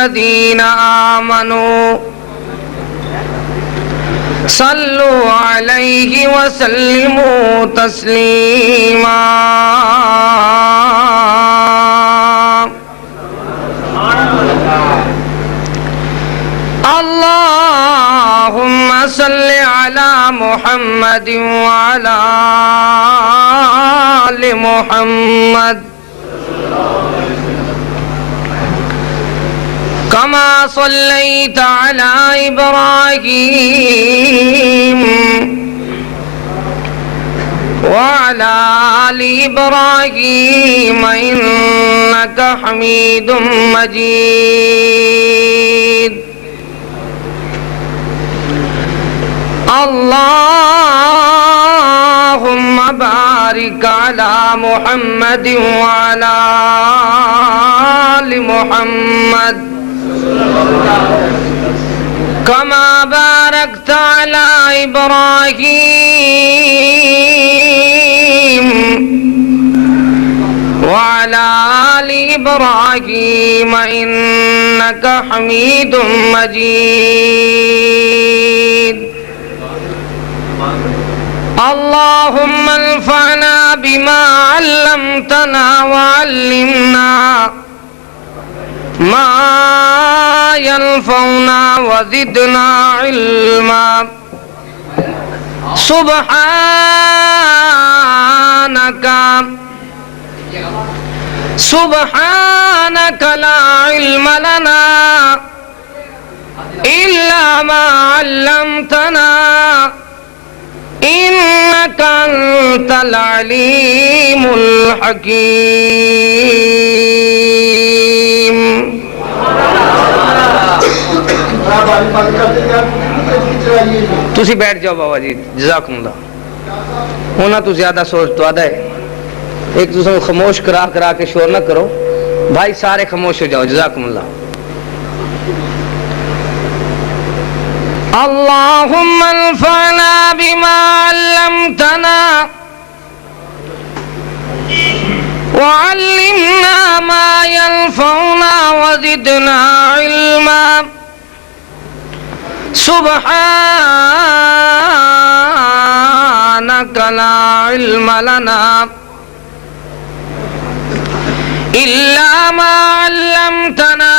الذين آمنوا صلوا عليه وسلموا تسليما اللهم صل على محمد وعلى آل محمد كما صليت على إبراهيم وعلى آل إبراهيم إنك حميد مجيد اللهم بارك على محمد وعلى آل محمد كما باركت على إبراهيم وعلى آل إبراهيم إنك حميد مجيد اللهم انفعنا بما علمتنا وعلمنا ما ينفعنا وزدنا علما سبحانك لا علم لنا إلا ما علمتنا إنك أنت العليم الحكيم تسی بیٹھ جاؤ بابا جی جزاکم اللہ ہونا تو زیادہ سوچ تو آدھا ہے ایک دوسرے کو خاموش کرا کے شور نہ کرو بھائی سارے خاموش ہو جاؤ جزاکم اللہ اللهم انفعنا بما علمتنا وعلمنا ما ينفعنا وزدنا علما سبحانك لا علم لنا إلا ما علمتنا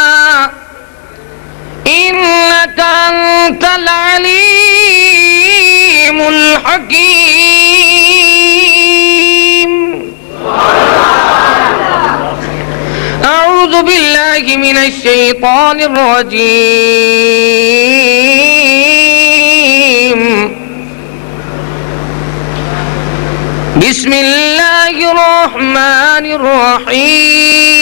إنك أنت العليم الحكيم أعوذ بالله من الشيطان الرجيم بسم الله الرحمن الرحيم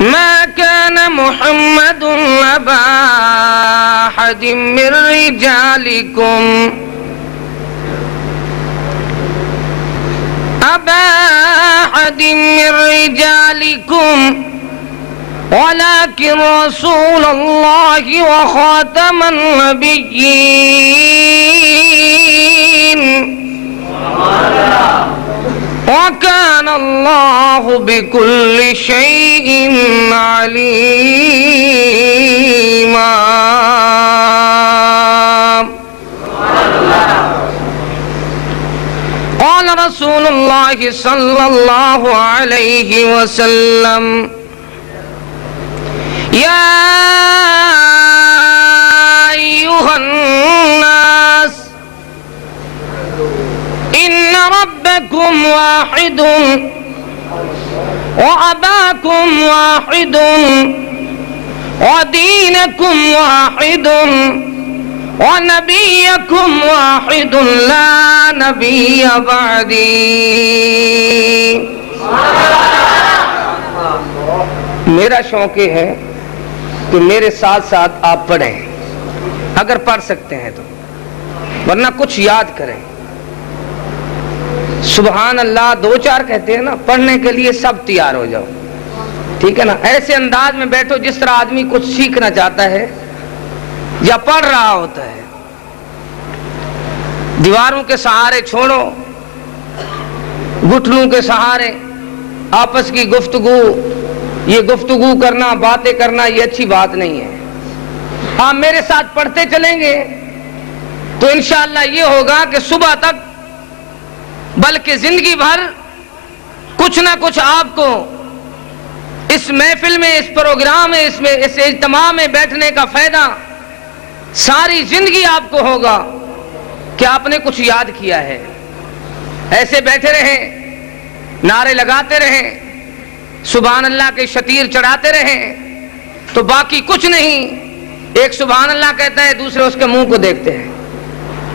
ما كان محمد أبا أحد من رجالكم ولكن رسول الله وخاتم النبيين وكان الله بكل شيء عليما قال رسول الله صلى الله عليه وسلم يا أيها الناس إن ربكم واحد وأباكم واحد ودينكم واحد ونبيكم واحد لا نبي بعدي. میرا شوق یہ ہے کہ میرے ساتھ ساتھ آپ پڑھیں اگر پڑھ سکتے ہیں تو، ورنہ کچھ یاد کریں. سبحان اللہ دو چار کہتے ہیں نا، پڑھنے کے لیے سب تیار ہو جاؤ، ٹھیک ہے نا. ایسے انداز میں بیٹھو جس طرح آدمی کچھ سیکھنا چاہتا ہے یا پڑھ رہا ہوتا ہے. دیواروں کے سہارے چھوڑو، گھٹنوں کے سہارے آپس کی گفتگو، یہ گفتگو کرنا، باتیں کرنا، یہ اچھی بات نہیں ہے. آپ میرے ساتھ پڑھتے چلیں گے تو انشاءاللہ یہ ہوگا کہ صبح تک بلکہ زندگی بھر کچھ نہ کچھ آپ کو اس محفل میں، اس پروگرام میں، اس اجتماع میں بیٹھنے کا فائدہ ساری زندگی آپ کو ہوگا کہ آپ نے کچھ یاد کیا ہے. ایسے بیٹھے رہیں، نعرے لگاتے رہیں، سبحان اللہ کے شتیر چڑھاتے رہیں تو باقی کچھ نہیں. ایک سبحان اللہ کہتا ہے، دوسرے اس کے منہ کو دیکھتے ہیں.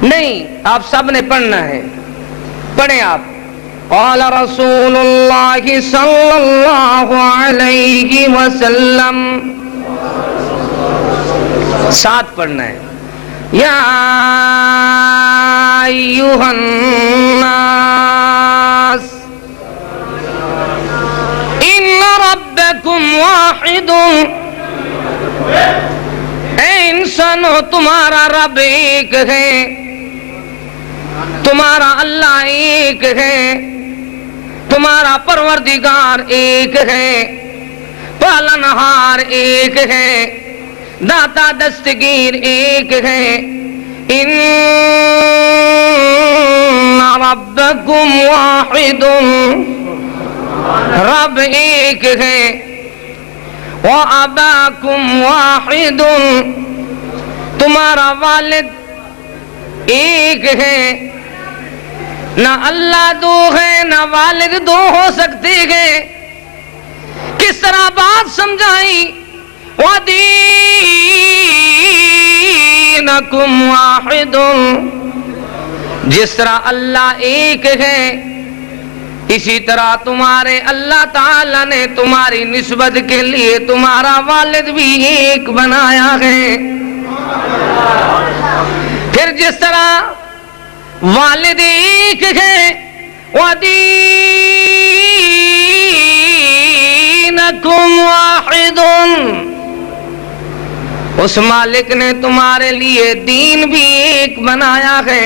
نہیں، آپ سب نے پڑھنا ہے. پڑھیں آپ. قال رسول اللہ صلی اللہ علیہ وسلم، ساتھ پڑھنا ہے. یا ایھا الناس ان ربکم واحد. اے انسانو، تمہارا رب ایک ہے، تمہارا اللہ ایک ہے، تمہارا پروردگار ایک ہے، پالنہار ایک ہے، داتا دستگیر ایک ہے. ان ربکم واحد، رب ایک ہے. واباکم واحد، تمہارا والد ایک ہے. نہ اللہ دو ہے، نہ والد دو ہو سکتے ہیں. کس طرح بات سمجھائی؟ وَدِينَكُمْ وَاحِدٌ، جس طرح اللہ ایک ہے اسی طرح تمہارے اللہ تعالیٰ نے تمہاری نسبت کے لیے تمہارا والد بھی ایک بنایا ہے. پھر جس طرح والد ایک ہے، وَدِينَكُمْ وَاحِدٌ، اس مالک نے تمہارے لیے دین بھی ایک بنایا ہے.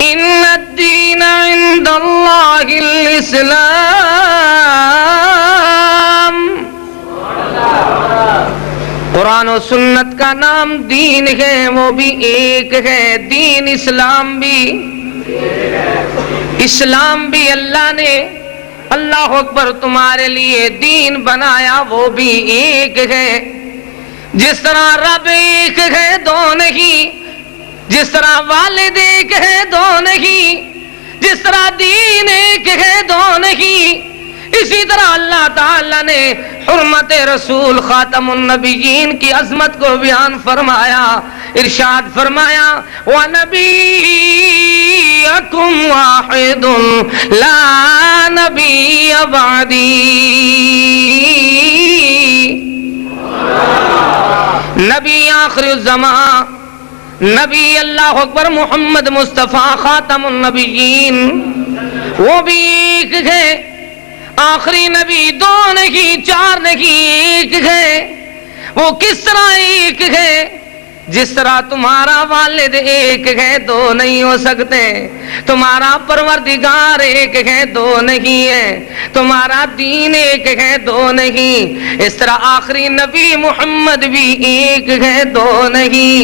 ان الدین عند اللہ الاسلام، قرآن و سنت کا نام دین ہے، وہ بھی ایک ہے. دین اسلام بھی اللہ نے، اللہ اکبر، تمہارے لیے دین بنایا، وہ بھی ایک ہے. جس طرح رب ایک ہے، دو نہیں. جس طرح والد ایک ہے، دو نہیں. جس طرح دین ایک ہے، دو نہیں. اسی طرح اللہ تعالیٰ نے حرمت رسول خاتم النبیین کی عظمت کو بیان فرمایا. ارشاد فرمایا، وَنَبِيَّكُمْ وَاحِدٌ لَا نَبِيَّ بَعْدِي، نبی آخر الزمان، نبی اللہ اکبر محمد مصطفیٰ خاتم النبیین، وہ بھی ایک ہے. آخری نبی دو نہیں، چار نہیں، ایک ہے. وہ کس طرح ایک ہے؟ جس طرح تمہارا والد ایک ہے، دو نہیں ہو سکتے. تمہارا پروردگار ایک ہے، دو نہیں ہے. تمہارا دین ایک ہے، دو نہیں. اس طرح آخری نبی محمد بھی ایک ہے، دو نہیں.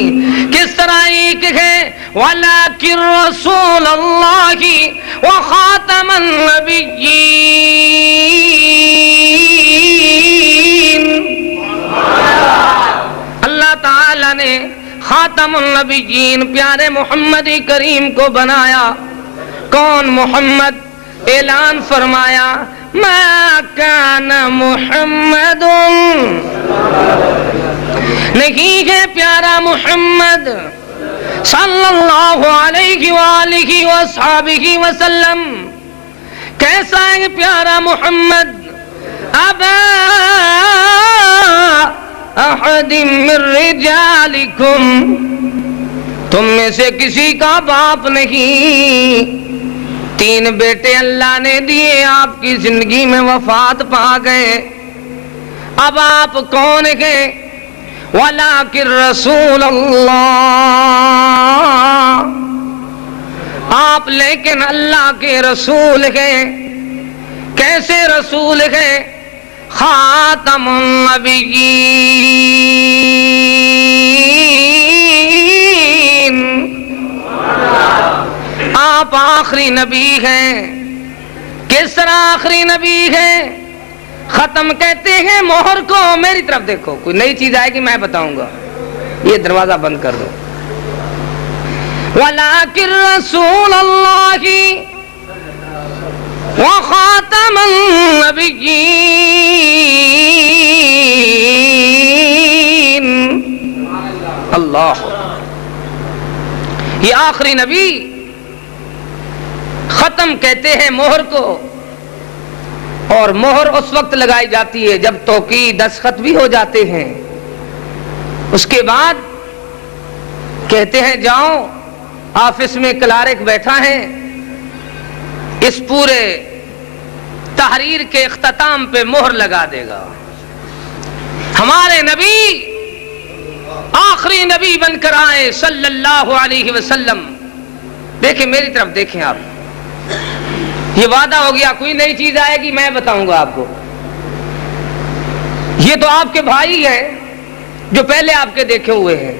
کس طرح ایک ہے؟ وَلَكِنْ رَسُولَ اللَّهِ وَخَاتَمَ النَّبِيِّينَ، اللہ تعالیٰ نے خاتم النبیین پیارے محمد کریم کو بنایا. کون محمد؟ اعلان فرمایا، ما کان محمد، نہیں ہے پیارا محمد صلی اللہ علیہ وآلہ وصحبہ وسلم. کیسا ہے پیارا محمد؟ ابا احد من رجالکم، تم میں سے کسی کا باپ نہیں. 3 بیٹے اللہ نے دیے، آپ کی زندگی میں وفات پا گئے. اب آپ کون ہیں؟ وَلَكِنْ رَسُولَ اللَّهِ، وَخَاتَمَ النَّبِيِّينَ، اللہ تعالیٰ نے خاتم النبیین پیارے محمد کریم کو بنایا. کون محمد؟ احد من رجالکم، تم میں سے کسی کا باپ نہیں. 4 بیٹے اللہ نے دیے، آپ کی زندگی میں وفات پا گئے. اب آپ کون ہیں؟ وَلَكِنْ رَسُولَ اللَّهِ، آپ لیکن اللہ کے رسول ہیں. کیسے رسول ہیں؟ خاتم النبیین، آپ آخری نبی ہیں. کس طرح آخری نبی ہیں؟ ختم کہتے ہیں مہر کو. میری طرف دیکھو، کوئی نئی چیز آئے گی میں بتاؤں گا. یہ دروازہ بند کر دو. وَلَٰكِن رَّسُولَ اللَّهِ وَخَاتَمَ النَّبِيِّينَ. اللہ، یہ آخری نبی. ختم کہتے ہیں مہر کو، اور مہر اس وقت لگائی جاتی ہے جب توقیع دستخط بھی ہو جاتے ہیں. اس کے بعد کہتے ہیں جاؤ، آفس میں کلارک بیٹھا ہے، اس پورے تحریر کے اختتام پہ مہر لگا دے گا. ہمارے نبی آخری نبی بن کر آئے صلی اللہ علیہ وسلم. دیکھیں میری طرف دیکھیں آپ، یہ وعدہ ہو گیا کوئی نئی چیز آئے گی میں بتاؤں گا آپ کو. یہ تو آپ کے بھائی ہیں جو پہلے آپ کے دیکھے ہوئے ہیں،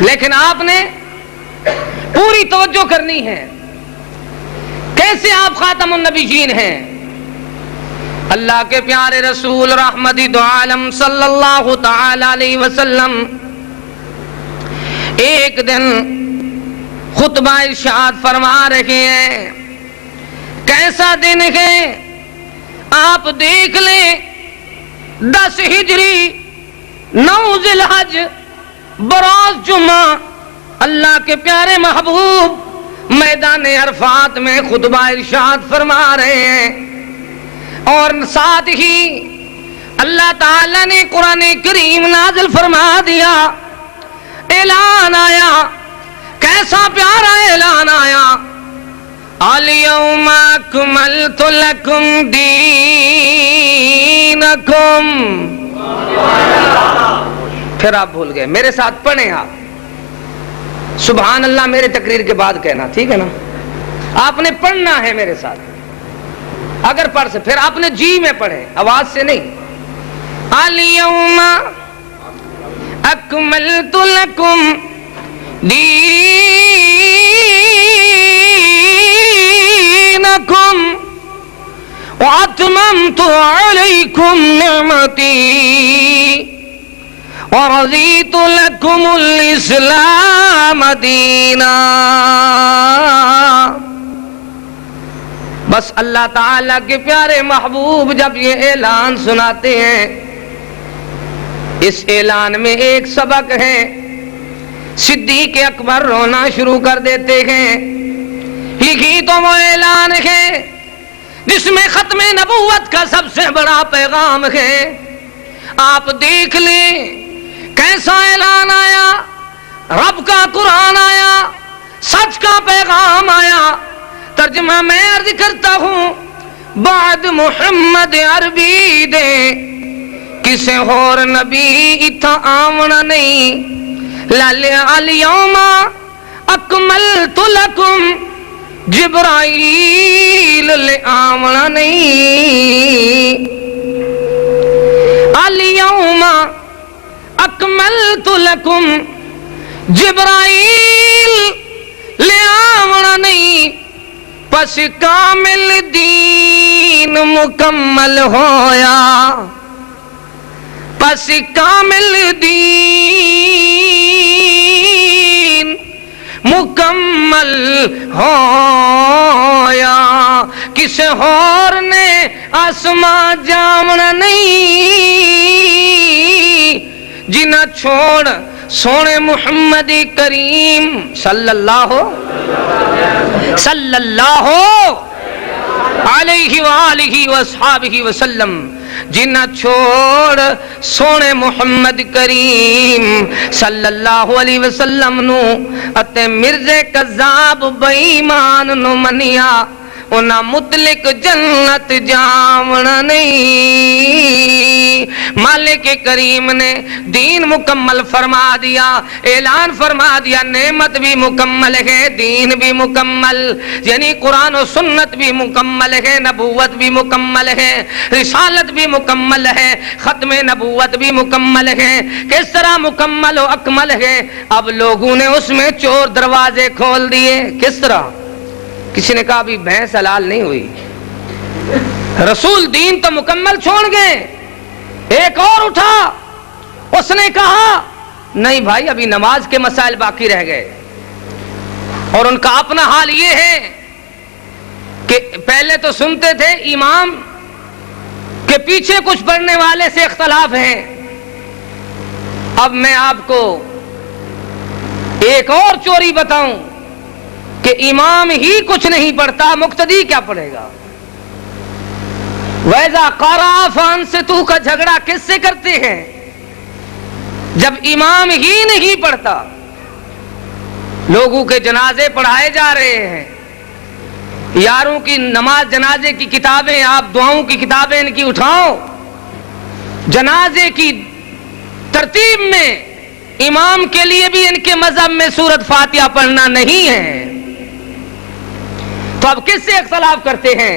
لیکن آپ نے پوری توجہ کرنی ہے. کیسے آپ خاتم النبیین ہیں؟ اللہ کے پیارے رسول رحمت دو عالم صلی اللہ تعالی علیہ وسلم ایک دن خطبہ ارشاد فرما رہے ہیں. کیسا دن ہے آپ دیکھ لیں، 10 ہجری 9 ذی الحج بروز جمعہ اللہ کے پیارے محبوب میدان عرفات میں خطبہ ارشاد فرما رہے ہیں. اور ساتھ ہی اللہ تعالی نے قرآن کریم نازل فرما دیا. اعلان آیا، کیسا پیارا اعلان آیا. اليوم اکملت لکم دینکم. پھر آپ بھول گئے، میرے ساتھ پڑھیں آپ. سبحان اللہ میرے تقریر کے بعد کہنا، ٹھیک ہے نا؟ آپ نے پڑھنا ہے میرے ساتھ. اگر پڑھ سے پھر آپ نے جی میں پڑھیں، آواز سے نہیں. اليوم اکملت لکم دینکم واتممت علیکم نعمتی ورضیت لکم الاسلام دینا. بس اللہ تعالیٰ کے پیارے محبوب جب یہ اعلان سناتے ہیں، اس اعلان میں ایک سبق ہے. صدیق اکبر رونا شروع کر دیتے ہیں. لکھی تو وہ اعلان ہے جس میں ختم نبوت کا سب سے بڑا پیغام ہے. آپ دیکھ لیں کیسا اعلان آیا. رب کا قرآن آیا، سچ کا پیغام آیا. ترجمہ میں عرض کرتا ہوں، بعد محمد عربی دے کسے اور نبی اتھا آمنا نہیں. اليوم اکملت لکم جبرائیل لے آمنا نہیں. اليوم اکملت لکم جبرائیل لے آمنا نہیں. پس کامل دین مکمل ہویا. پس کامل دین مکمل ہویا. کسے اور نے آسمان جامنا نہیں. جنہ چھوڑ سونے محمد کریم صلی اللہ علیہ وآلہ وصحابہ وسلم، جنہ چھوڑ سونے محمد کریم صلی اللہ علیہ وسلم نو اتے مرزے کذاب بے ایمان نو منیا. انہاں متلک جنت جاونا نہیں. مالک کریم نے دین مکمل فرما دیا, اعلان فرما دیا, نعمت بھی مکمل ہے, دین بھی مکمل, یعنی قرآن و سنت بھی مکمل ہے, نبوت بھی مکمل ہے, رسالت بھی مکمل ہے, ختم نبوت بھی مکمل ہے. کس طرح مکمل و اکمل ہے؟ اب لوگوں نے اس میں چور دروازے کھول دیے. کس طرح؟ کسی نے کہا ابھی بھینس حلال نہیں ہوئی, رسول دین تو مکمل چھوڑ گئے. ایک اور اٹھا, اس نے کہا نہیں بھائی ابھی نماز کے مسائل باقی رہ گئے. اور ان کا اپنا حال یہ ہے کہ پہلے تو سنتے تھے امام کے پیچھے کچھ پڑھنے والے سے اختلاف ہیں. اب میں آپ کو ایک اور چوری بتاؤں کہ امام ہی کچھ نہیں پڑھتا, مقتدی کیا پڑھے گا؟ ویزا قارا فانصتو کا جھگڑا کس سے کرتے ہیں جب امام ہی نہیں پڑھتا؟ لوگوں کے جنازے پڑھائے جا رہے ہیں, یاروں کی نماز جنازے کی کتابیں, آپ دعاؤں کی کتابیں ان کی اٹھاؤ. جنازے کی ترتیب میں امام کے لیے بھی ان کے مذہب میں سورۃ فاتحہ پڑھنا نہیں ہے. تو اب کس سے اختلاف کرتے ہیں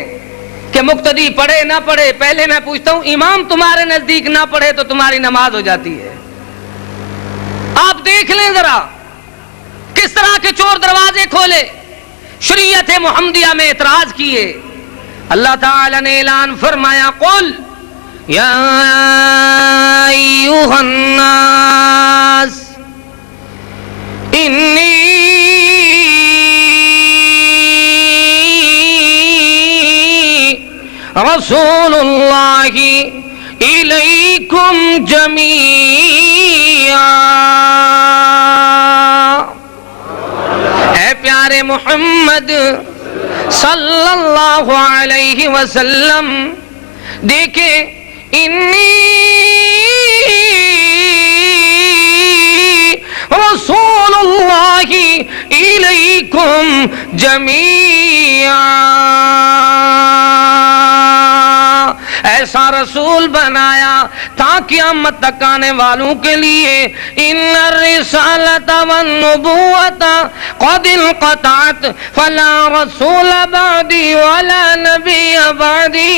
کہ مقتدی پڑھے نہ پڑھے؟ پہلے میں پوچھتا ہوں, امام تمہارے نزدیک نہ پڑھے تو تمہاری نماز ہو جاتی ہے. آپ دیکھ لیں ذرا کس طرح کے چور دروازے کھولے, شریعت محمدیہ میں اعتراض کیے. اللہ تعالی نے اعلان فرمایا قل یا ایھا الناس انی رسول اللہ الیکم جمیعا. اے پیارے محمد صلی اللہ علیہ وسلم, دیکھیں انی رسول اللہ الیکم جمیعا. ایسا رسول بنایا تا قیامت تک آنے والوں کے لیے ان الرسالۃ والنبوۃ قد انقطعت فلا رسول بعدی ولا نبی بعدی.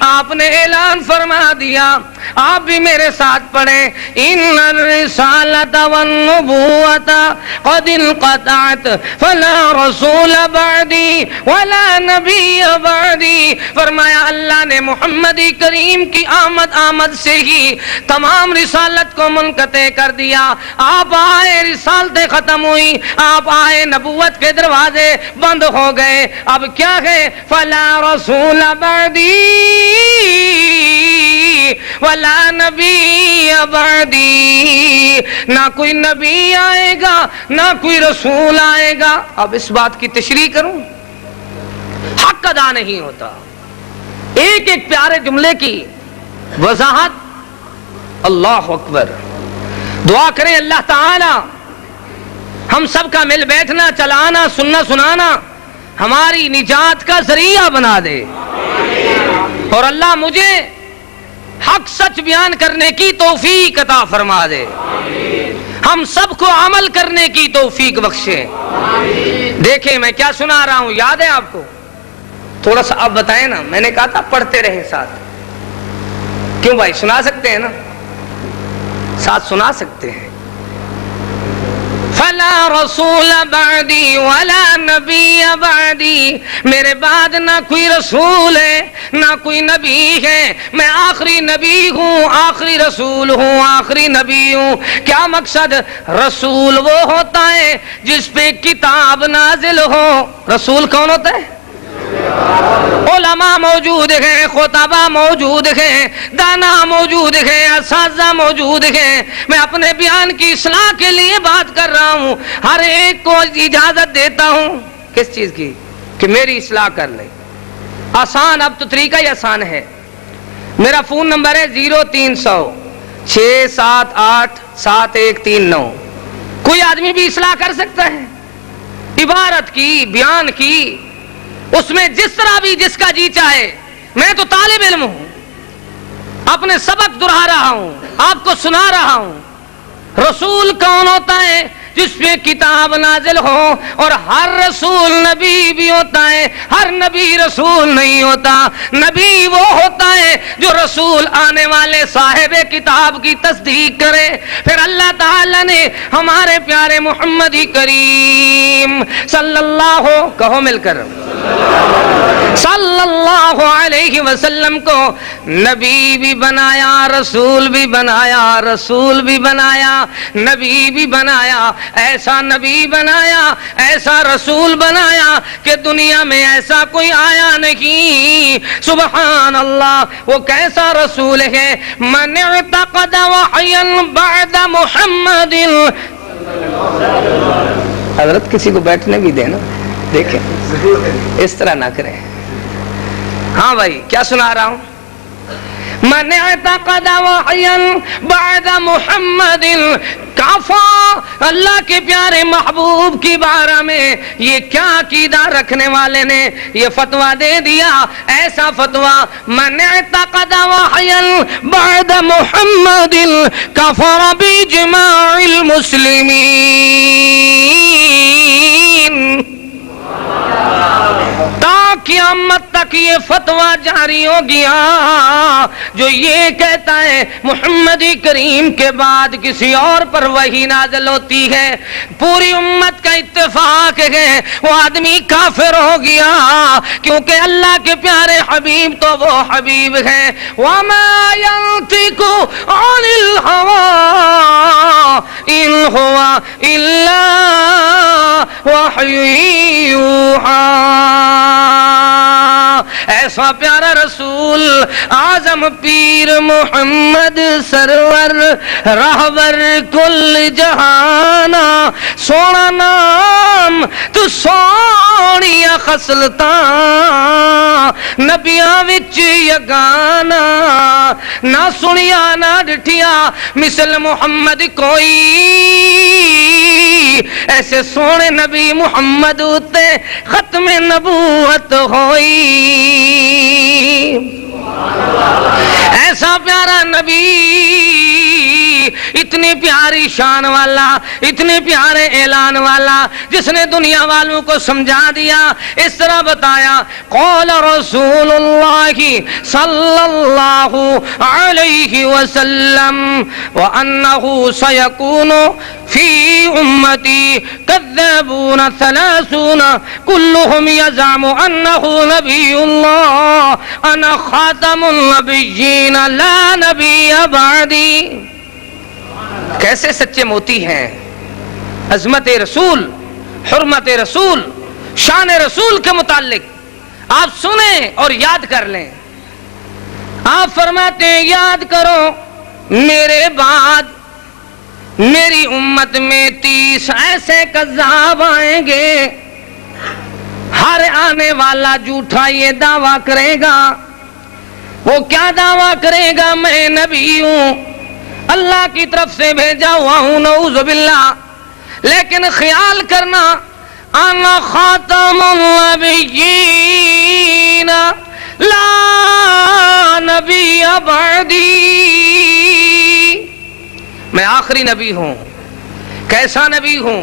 آپ نے اعلان فرما دیا, آپ بھی میرے ساتھ پڑھیں, ان الرسالۃ والنبوۃ قد انقطعت فلا رسول بعدی ولا نبی بعدی. فرمایا اللہ نے محمد کریم کی آمد سے ہی تمام رسالت کو منقطع کر دیا. آپ آئے, رسالتیں ختم ہوئی, آپ آئے, نبوت کے دروازے بند ہو گئے. اب کیا ہے؟ فلا رسول بعدی ولا نبی بعدی, نہ کوئی نبی آئے گا نہ کوئی رسول آئے گا. اب اس بات کی تشریح کروں, حق ادا نہیں ہوتا. ایک ایک پیارے جملے کی وضاحت. اللہ اکبر. دعا کریں اللہ تعالی ہم سب کا مل بیٹھنا, چلانا, سننا, سنانا ہماری نجات کا ذریعہ بنا دے, اور اللہ مجھے حق سچ بیان کرنے کی توفیق عطا فرما دے, ہم سب کو عمل کرنے کی توفیق بخشے. دیکھیں میں کیا سنا رہا ہوں, یاد ہے آپ کو؟ تھوڑا سا آپ بتائیں نا, میں نے کہا تھا پڑھتے رہیں ساتھ. کیوں بھائی, سنا سکتے ہیں نا, ساتھ سنا سکتے ہیں. فلا رسول بعدی ولا نبی بعدی, میرے بعد نہ کوئی رسول ہے نہ کوئی نبی ہے, میں آخری نبی ہوں, آخری رسول ہوں, آخری نبی ہوں. کیا مقصد؟ رسول وہ ہوتا ہے جس پہ کتاب نازل ہو. رسول کون ہوتا ہے؟ علماء موجود ہیں, خطبہ موجود ہیں, دانا موجود ہیں, اساتذہ موجود ہیں. میں اپنے بیان کی اصلاح کے لیے بات کر رہا ہوں. ہر ایک کو اجازت دیتا ہوں. کس چیز کی؟ کہ میری اصلاح کر لے. آسان, اب تو طریقہ ہی آسان ہے. میرا فون نمبر ہے 0300-678-7139. کوئی آدمی بھی اصلاح کر سکتا ہے. عبارت کی، بیان کی، اس میں جس طرح بھی جس کا جی چاہے. میں تو طالب علم ہوں، اپنے سبق دہرا رہا ہوں، آپ کو سنا رہا ہوں. رسول کون ہوتا ہے؟ جس پہ کتاب نازل ہو. اور ہر رسول نبی بھی ہوتا ہے، ہر نبی رسول نہیں ہوتا. نبی وہ ہوتا ہے جو رسول آنے والے صاحب کتاب کی تصدیق کرے. پھر اللہ تعالی نے ہمارے پیارے محمد کریم صلی اللہ کہو مل کر صلی اللہ علیہ وسلم کو نبی بھی بنایا، رسول بھی بنایا، رسول بھی بنایا، نبی بھی بنایا. ایسا نبی بنایا، ایسا رسول بنایا کہ دنیا میں ایسا کوئی آیا نہیں. سبحان اللہ. وہ کیسا رسول ہے؟ من اعتقد وحیا بعد محمد. حضرت کسی کو بیٹھنے بھی دینا، دیکھیں اس طرح نہ کریں. ہاں بھائی کیا سنا رہا ہوں؟ من اعتقد وحیا بعد محمد کافا. اللہ کے پیارے محبوب کی بارہ میں یہ کیا عقیدہ رکھنے والے نے یہ فتویٰ دے دیا، ایسا فتویٰ. من اعتقد وحیا بعد محمد کفر باجماع المسلمین. قیامت تک یہ فتویٰ جاری ہو گیا جو یہ کہتا ہے محمد کریم کے بعد کسی اور پر وحی نازل ہوتی ہے. پوری امت کا اتفاق ہے وہ آدمی کافر ہو گیا، کیونکہ اللہ کے پیارے حبیب تو وہ حبیب ہیں. وما ينطق عن الهوى ان هو الا وحی یوحی. ایسا پیارا رسول اعظم پیر محمد سرور رہبر کل جہانا. سونا نام تو سونیا خصلتاں نبیاں وچ یگانا. نہ سنیا نہ ڈٹھیا مثل محمد کوئی. ایسے سونے نبی محمد اتے ختم نبوت ہوئی. ایسا پیارا نبی، اتنی پیاری شان والا، اتنے پیارے اعلان والا، جس نے دنیا والوں کو سمجھا دیا. اس طرح بتایا قول رسول اللہ صلی اللہ علیہ وسلم وَأَنَّهُ سَيَكُونُ فی امتی کذابون ثلاثون کلهم یزعم انه نبی اللہ انا خاتم النبیین لا نبی بعدی. کیسے سچے موتی ہیں. عظمت رسول، حرمت رسول، شان رسول کے متعلق آپ سنیں اور یاد کر لیں. آپ فرماتے ہیں یاد کرو میرے بعد میری امت میں 30 ایسے کذاب آئیں گے. ہر آنے والا جھوٹا یہ دعویٰ کرے گا. وہ کیا دعویٰ کرے گا؟ میں نبی ہوں، اللہ کی طرف سے بھیجا ہوا ہوں، نعوذ باللہ. لیکن خیال کرنا انا خاتم النبیین لا نبی بعدی. میں آخری نبی ہوں. کیسا نبی ہوں؟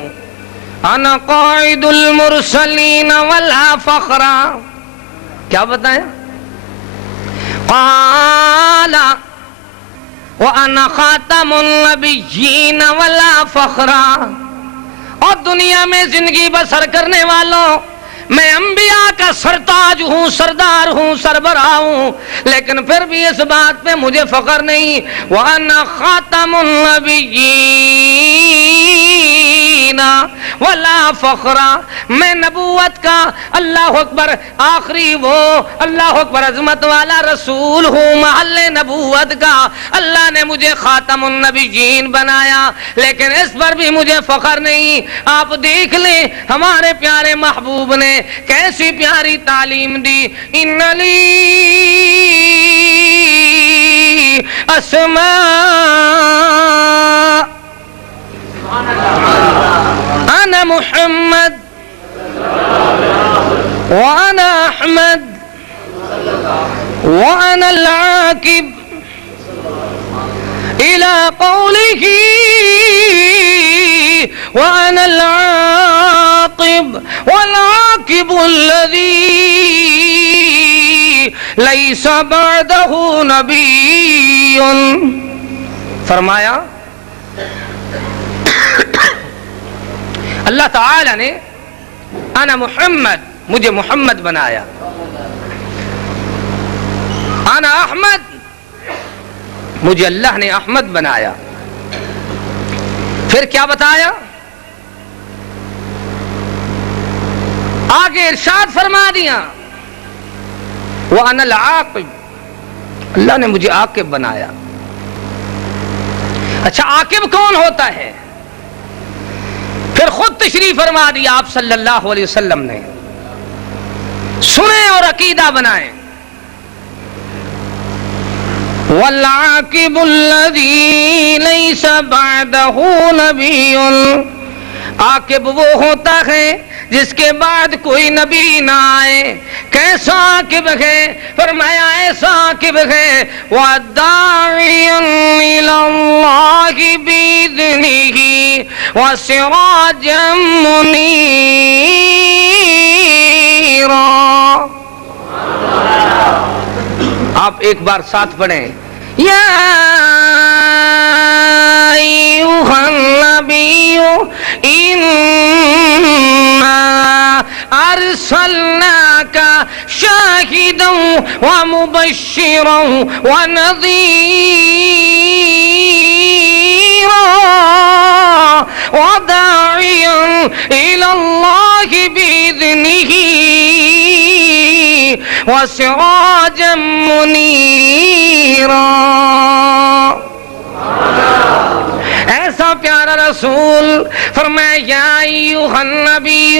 انا قائد المرسلین ولا فخرا. کیا بتایا؟ قال وانا خاتم النبیین ولا فخرا. اور دنیا میں زندگی بسر کرنے والوں میں انبیاء کا سرتاج ہوں، سردار ہوں، سربراہ ہوں، لیکن پھر بھی اس بات پہ مجھے فخر نہیں. وَأَنَا خَاتَمُ النَّبِيِّينَ وَلَا فَخْرًا. میں نبوت کا اللہ اکبر آخری وہ اللہ اکبر عظمت والا رسول ہوں، محل نبوت کا. اللہ نے مجھے خاتم النبیین بنایا، لیکن اس پر بھی مجھے فخر نہیں. آپ دیکھ لیں ہمارے پیارے محبوب نے کیسی پیاری تعلیم دی. ان لی اسماء انا محمد وأنا أحمد وأنا العاقب إلى قوله وأنا العاقب والعاقب الذي ليس بعده نبي. فرمایا اللہ تعالی نے انا محمد، مجھے محمد بنایا، انا احمد، مجھے اللہ نے احمد بنایا. پھر کیا بتایا؟ آگے ارشاد فرما دیا وَأَنَا الْعَاقِبُ، اللہ نے مجھے عاقب بنایا. اچھا عاقب کون ہوتا ہے؟ پھر خود تشریف فرما دیا آپ صلی اللہ علیہ وسلم نے. سنیں اور عقیدہ بنائیں. وَالْعَاقِبُ الَّذِي لَيْسَ بَعْدَهُ نَبِيٌّ، عاقب وہ ہوتا ہے جس کے بعد کوئی نبی نہ آئے. کیسا عاقب ہے؟ فرمایا ایسا عاقب ہے وَدَاعِيًا إِلَى اللَّهِ بِإِذْنِهِ وَسِرَاجًا مُنِيرًا. آپ ایک بار ساتھ پڑھیں یا ایھا النبی انا ارسلناک شاہدا ومبشرا ونذیرا وداعیا الی اللہ باذنہ وسراجا منیرا. ایسا پیارا رسول. فرمایا یا ایھا النبی،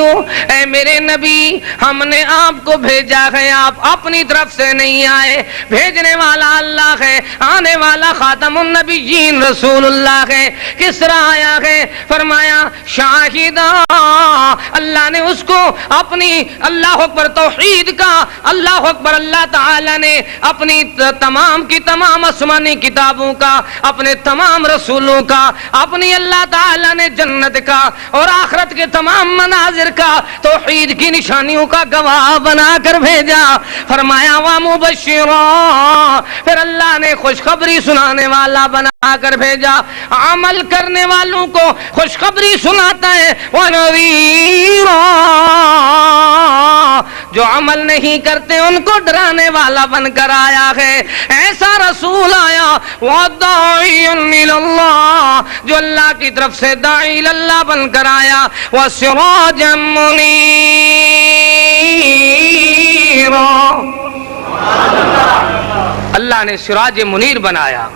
اے میرے نبی، ہم نے آپ کو بھیجا ہے، آپ اپنی طرف سے نہیں آئے، بھیجنے والا اللہ ہے، آنے والا خاتم النبیین رسول اللہ ہے. کس طرح آیا ہے؟ فرمایا شاہدہ، اللہ نے اس کو اپنی اللہ اکبر توحید کا، اللہ اکبر اللہ تعالی نے اپنی تمام کی تمام آسمانی کتابوں کا، اپنے تمام رسولوں کا، اپنی اللہ تعالی نے جنت کا اور آخرت کے تمام مناظر کا، توحید کی نشانیوں کا گواہ بنا کر بھیجا. فرمایا وَمُبَشِّرًا، پھر اللہ نے خوشخبری سنانے والا بنا کر بھیجا. عمل کرنے والوں کو خوشخبری سناتا ہے. وَنَذِيرًا، جو عمل نہیں کرتے ان کو ڈرانے والا بن کر آیا ہے. ایسا رسول آیا وَدَاعِيًا إِلَى اللَّهِ، جو اللہ کی طرف سے داعی اللہ بن کر آیا. وَسِرَاجًا مُنِيرًا، اللہ نے سراج منیر بنایا.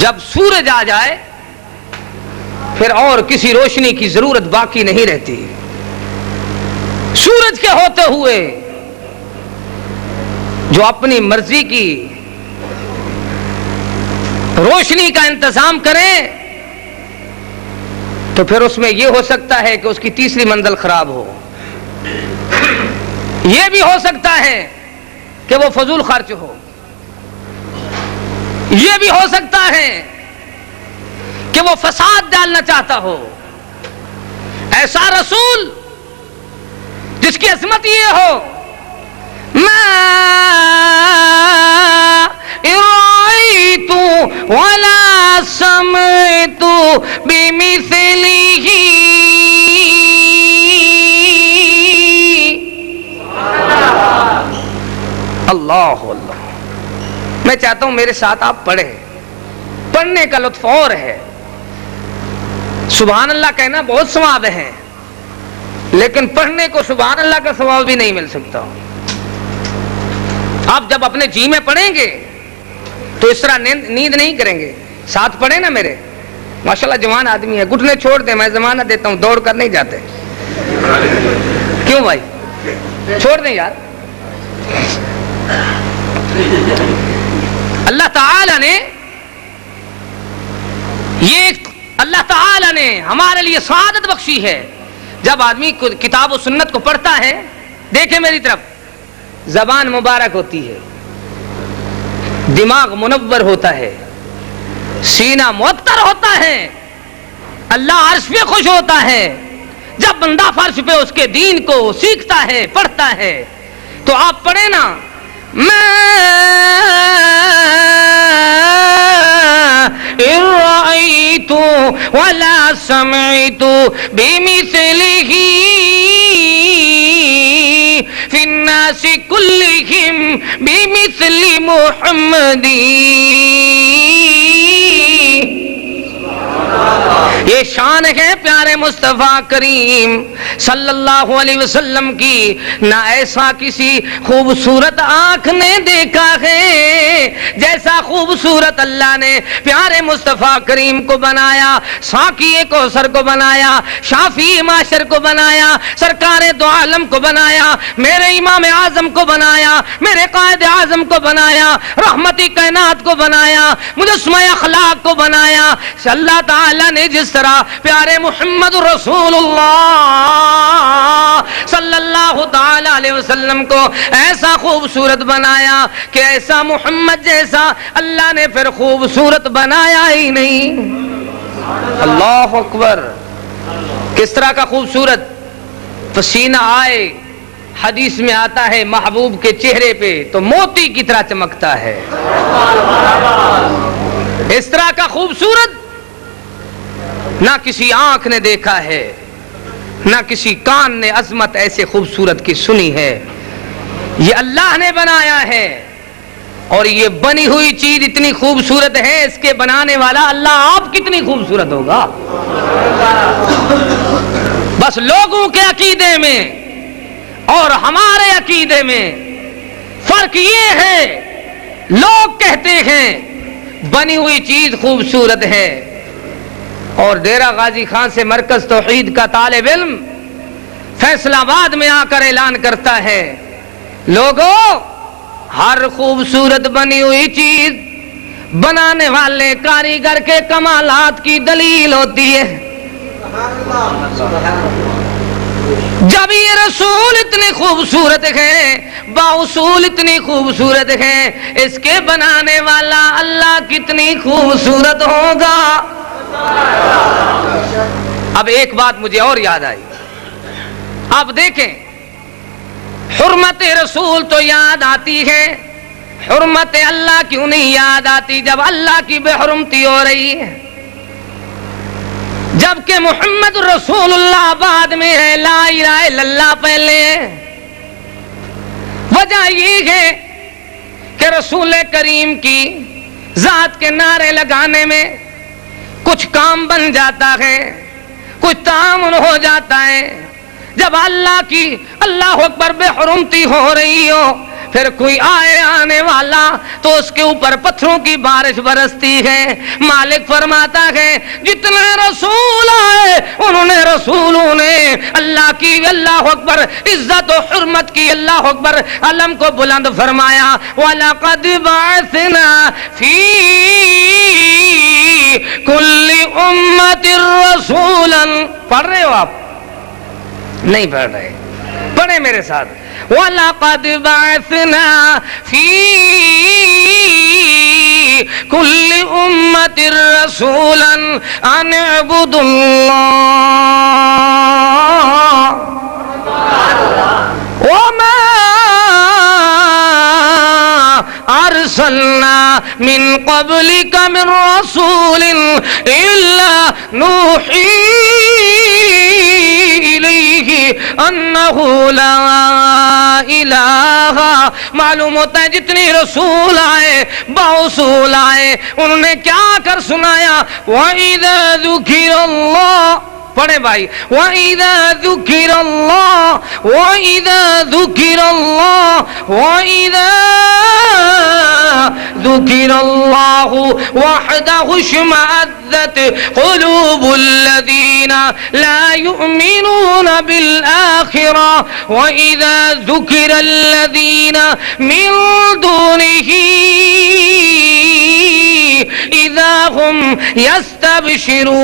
جب سورج آ جائے پھر اور کسی روشنی کی ضرورت باقی نہیں رہتی. سورج کے ہوتے ہوئے جو اپنی مرضی کی روشنی کا انتظام کرے تو پھر اس میں یہ ہو سکتا ہے کہ اس کی تیسری منزل خراب ہو. یہ بھی ہو سکتا ہے کہ وہ فضول خرچ ہو. یہ بھی ہو سکتا ہے کہ وہ فساد ڈالنا چاہتا ہو. ایسا رسول جس کی عظمت یہ ہو ما رأيت ولا سمعت بمثله. اللہ اللہ. میں چاہتا ہوں میرے ساتھ آپ پڑھیں. پڑھنے کا لطف اور ہے. سبحان اللہ کہنا بہت ثواب ہے، لیکن پڑھنے کو سبحان اللہ کا ثواب بھی نہیں مل سکتا. آپ جب اپنے جی میں پڑھیں گے تو اس طرح نیند نہیں کریں گے. ساتھ پڑھیں نا میرے. ماشاءاللہ جوان آدمی ہے، گھٹنے چھوڑ دیں، میں زمانہ دیتا ہوں، دوڑ کر نہیں جاتے. کیوں بھائی؟ چھوڑ دیں یار. اللہ تعالی نے اللہ تعالی نے ہمارے لیے سعادت بخشی ہے. جب آدمی کتاب و سنت کو پڑھتا ہے دیکھیں میری طرف، زبان مبارک ہوتی ہے، دماغ منور ہوتا ہے، سینہ معطر ہوتا ہے، اللہ عرش پہ خوش ہوتا ہے۔ جب بندہ فرش پہ اس کے دین کو سیکھتا ہے، پڑھتا ہے، تو آپ پڑھیں نا، میں رأيت ولا سمعت بمثله في الناس كلهم بمثل محمد۔ یہ شان ہے پیارے مصطفیٰ کریم صلی اللہ علیہ وسلم کی، نہ ایسا کسی خوبصورت آنکھ نے دیکھا ہے جیسا خوبصورت اللہ نے پیارے مصطفیٰ کریم کو بنایا، ساقی کوثر کو بنایا، شافی معاشر کو بنایا، سرکار دو عالم کو بنایا، میرے امام اعظم کو بنایا، میرے قائد اعظم کو بنایا، رحمتی کائنات کو بنایا، مجسمہ اخلاق کو بنایا۔ اللہ تعالیٰ نے جس طرح پیارے محمد رسول اللہ صلی اللہ تعالی علیہ وسلم کو ایسا خوبصورت بنایا کہ ایسا محمد جیسا اللہ نے پھر خوبصورت بنایا ہی نہیں۔ اللہ اکبر! کس طرح کا خوبصورت؟ پسینہ آئے، حدیث میں آتا ہے محبوب کے چہرے پہ تو موتی کی طرح چمکتا ہے، اس طرح کا خوبصورت نہ کسی آنکھ نے دیکھا ہے، نہ کسی کان نے عظمت ایسے خوبصورت کی سنی ہے۔ یہ اللہ نے بنایا ہے، اور یہ بنی ہوئی چیز اتنی خوبصورت ہے، اس کے بنانے والا اللہ آپ کتنی خوبصورت ہوگا۔ بس لوگوں کے عقیدے میں اور ہمارے عقیدے میں فرق یہ ہے، لوگ کہتے ہیں بنی ہوئی چیز خوبصورت ہے، اور ڈیرہ غازی خان سے مرکز توحید کا طالب علم فیصل آباد میں آ کر اعلان کرتا ہے، لوگوں، ہر خوبصورت بنی ہوئی چیز بنانے والے کاریگر کے کمالات کی دلیل ہوتی ہے۔ جب یہ رسول اتنے خوبصورت ہے، باصول اتنی خوبصورت ہے، اس کے بنانے والا اللہ کتنی خوبصورت ہوگا۔ اب ایک بات مجھے اور یاد آئی، آپ دیکھیں، حرمت رسول تو یاد آتی ہے، حرمت اللہ کیوں نہیں یاد آتی جب اللہ کی بے حرمتی ہو رہی ہے؟ جبکہ محمد رسول اللہ بعد میں ہے، لا الہ الا اللہ پہلے ہے۔ وجہ یہ ہے کہ رسول کریم کی ذات کے نعرے لگانے میں کچھ کام بن جاتا ہے، کچھ تعاون ہو جاتا ہے۔ جب اللہ کی اللہ اکبر بے حرمتی ہو رہی ہو، پھر کوئی آنے والا تو اس کے اوپر پتھروں کی بارش برستی ہے۔ مالک فرماتا ہے جتنے رسول آئے رسولوں نے اللہ کی اللہ اکبر عزت و حرمت کی، اللہ اکبر علم کو بلند فرمایا، وَلَقَدْ بَعَثْنَا فِي كُلِّ أُمَّةٍ رَسُولًا۔ پڑھ رہے ہو آپ؟ نہیں پڑھ رہے، پڑھیں میرے ساتھ، وَلَقَدْ بَعَثْنَا فِي كُلِّ أُمَّةٍ رَسُولًا أَنِ اعْبُدُوا اللَّهَ وَمَا أَرْسَلْنَا مِن قَبْلِكَ مِن رَّسُولٍ إِلَّا نُوحِي إِلَيْهِ أَنَّهُ لَا إِلَٰهَ۔ معلوم ہوتا ہے جتنی رسول آئے، باصول آئے، انہوں نے کیا کر سنایا، وَإِذَا ذُكِرَ اللَّهُ، پڑھیں بھائی، وَإِذَا ذُكِرَ اللَّهُ وَإِذَا ذُكِرَ اللَّهُ وَإِذَا ذُكِرَ اللَّهُ وَحْدَهُ اشْمَأَزَّتْ قُلُوبُ الَّذِينَ لَا يُؤْمِنُونَ بِالْآخِرَةِ وَإِذَا ذُكِرَ الَّذِينَ مِن دُونِهِ إِذَا هُمْ يَسْتَبْشِرُونَ۔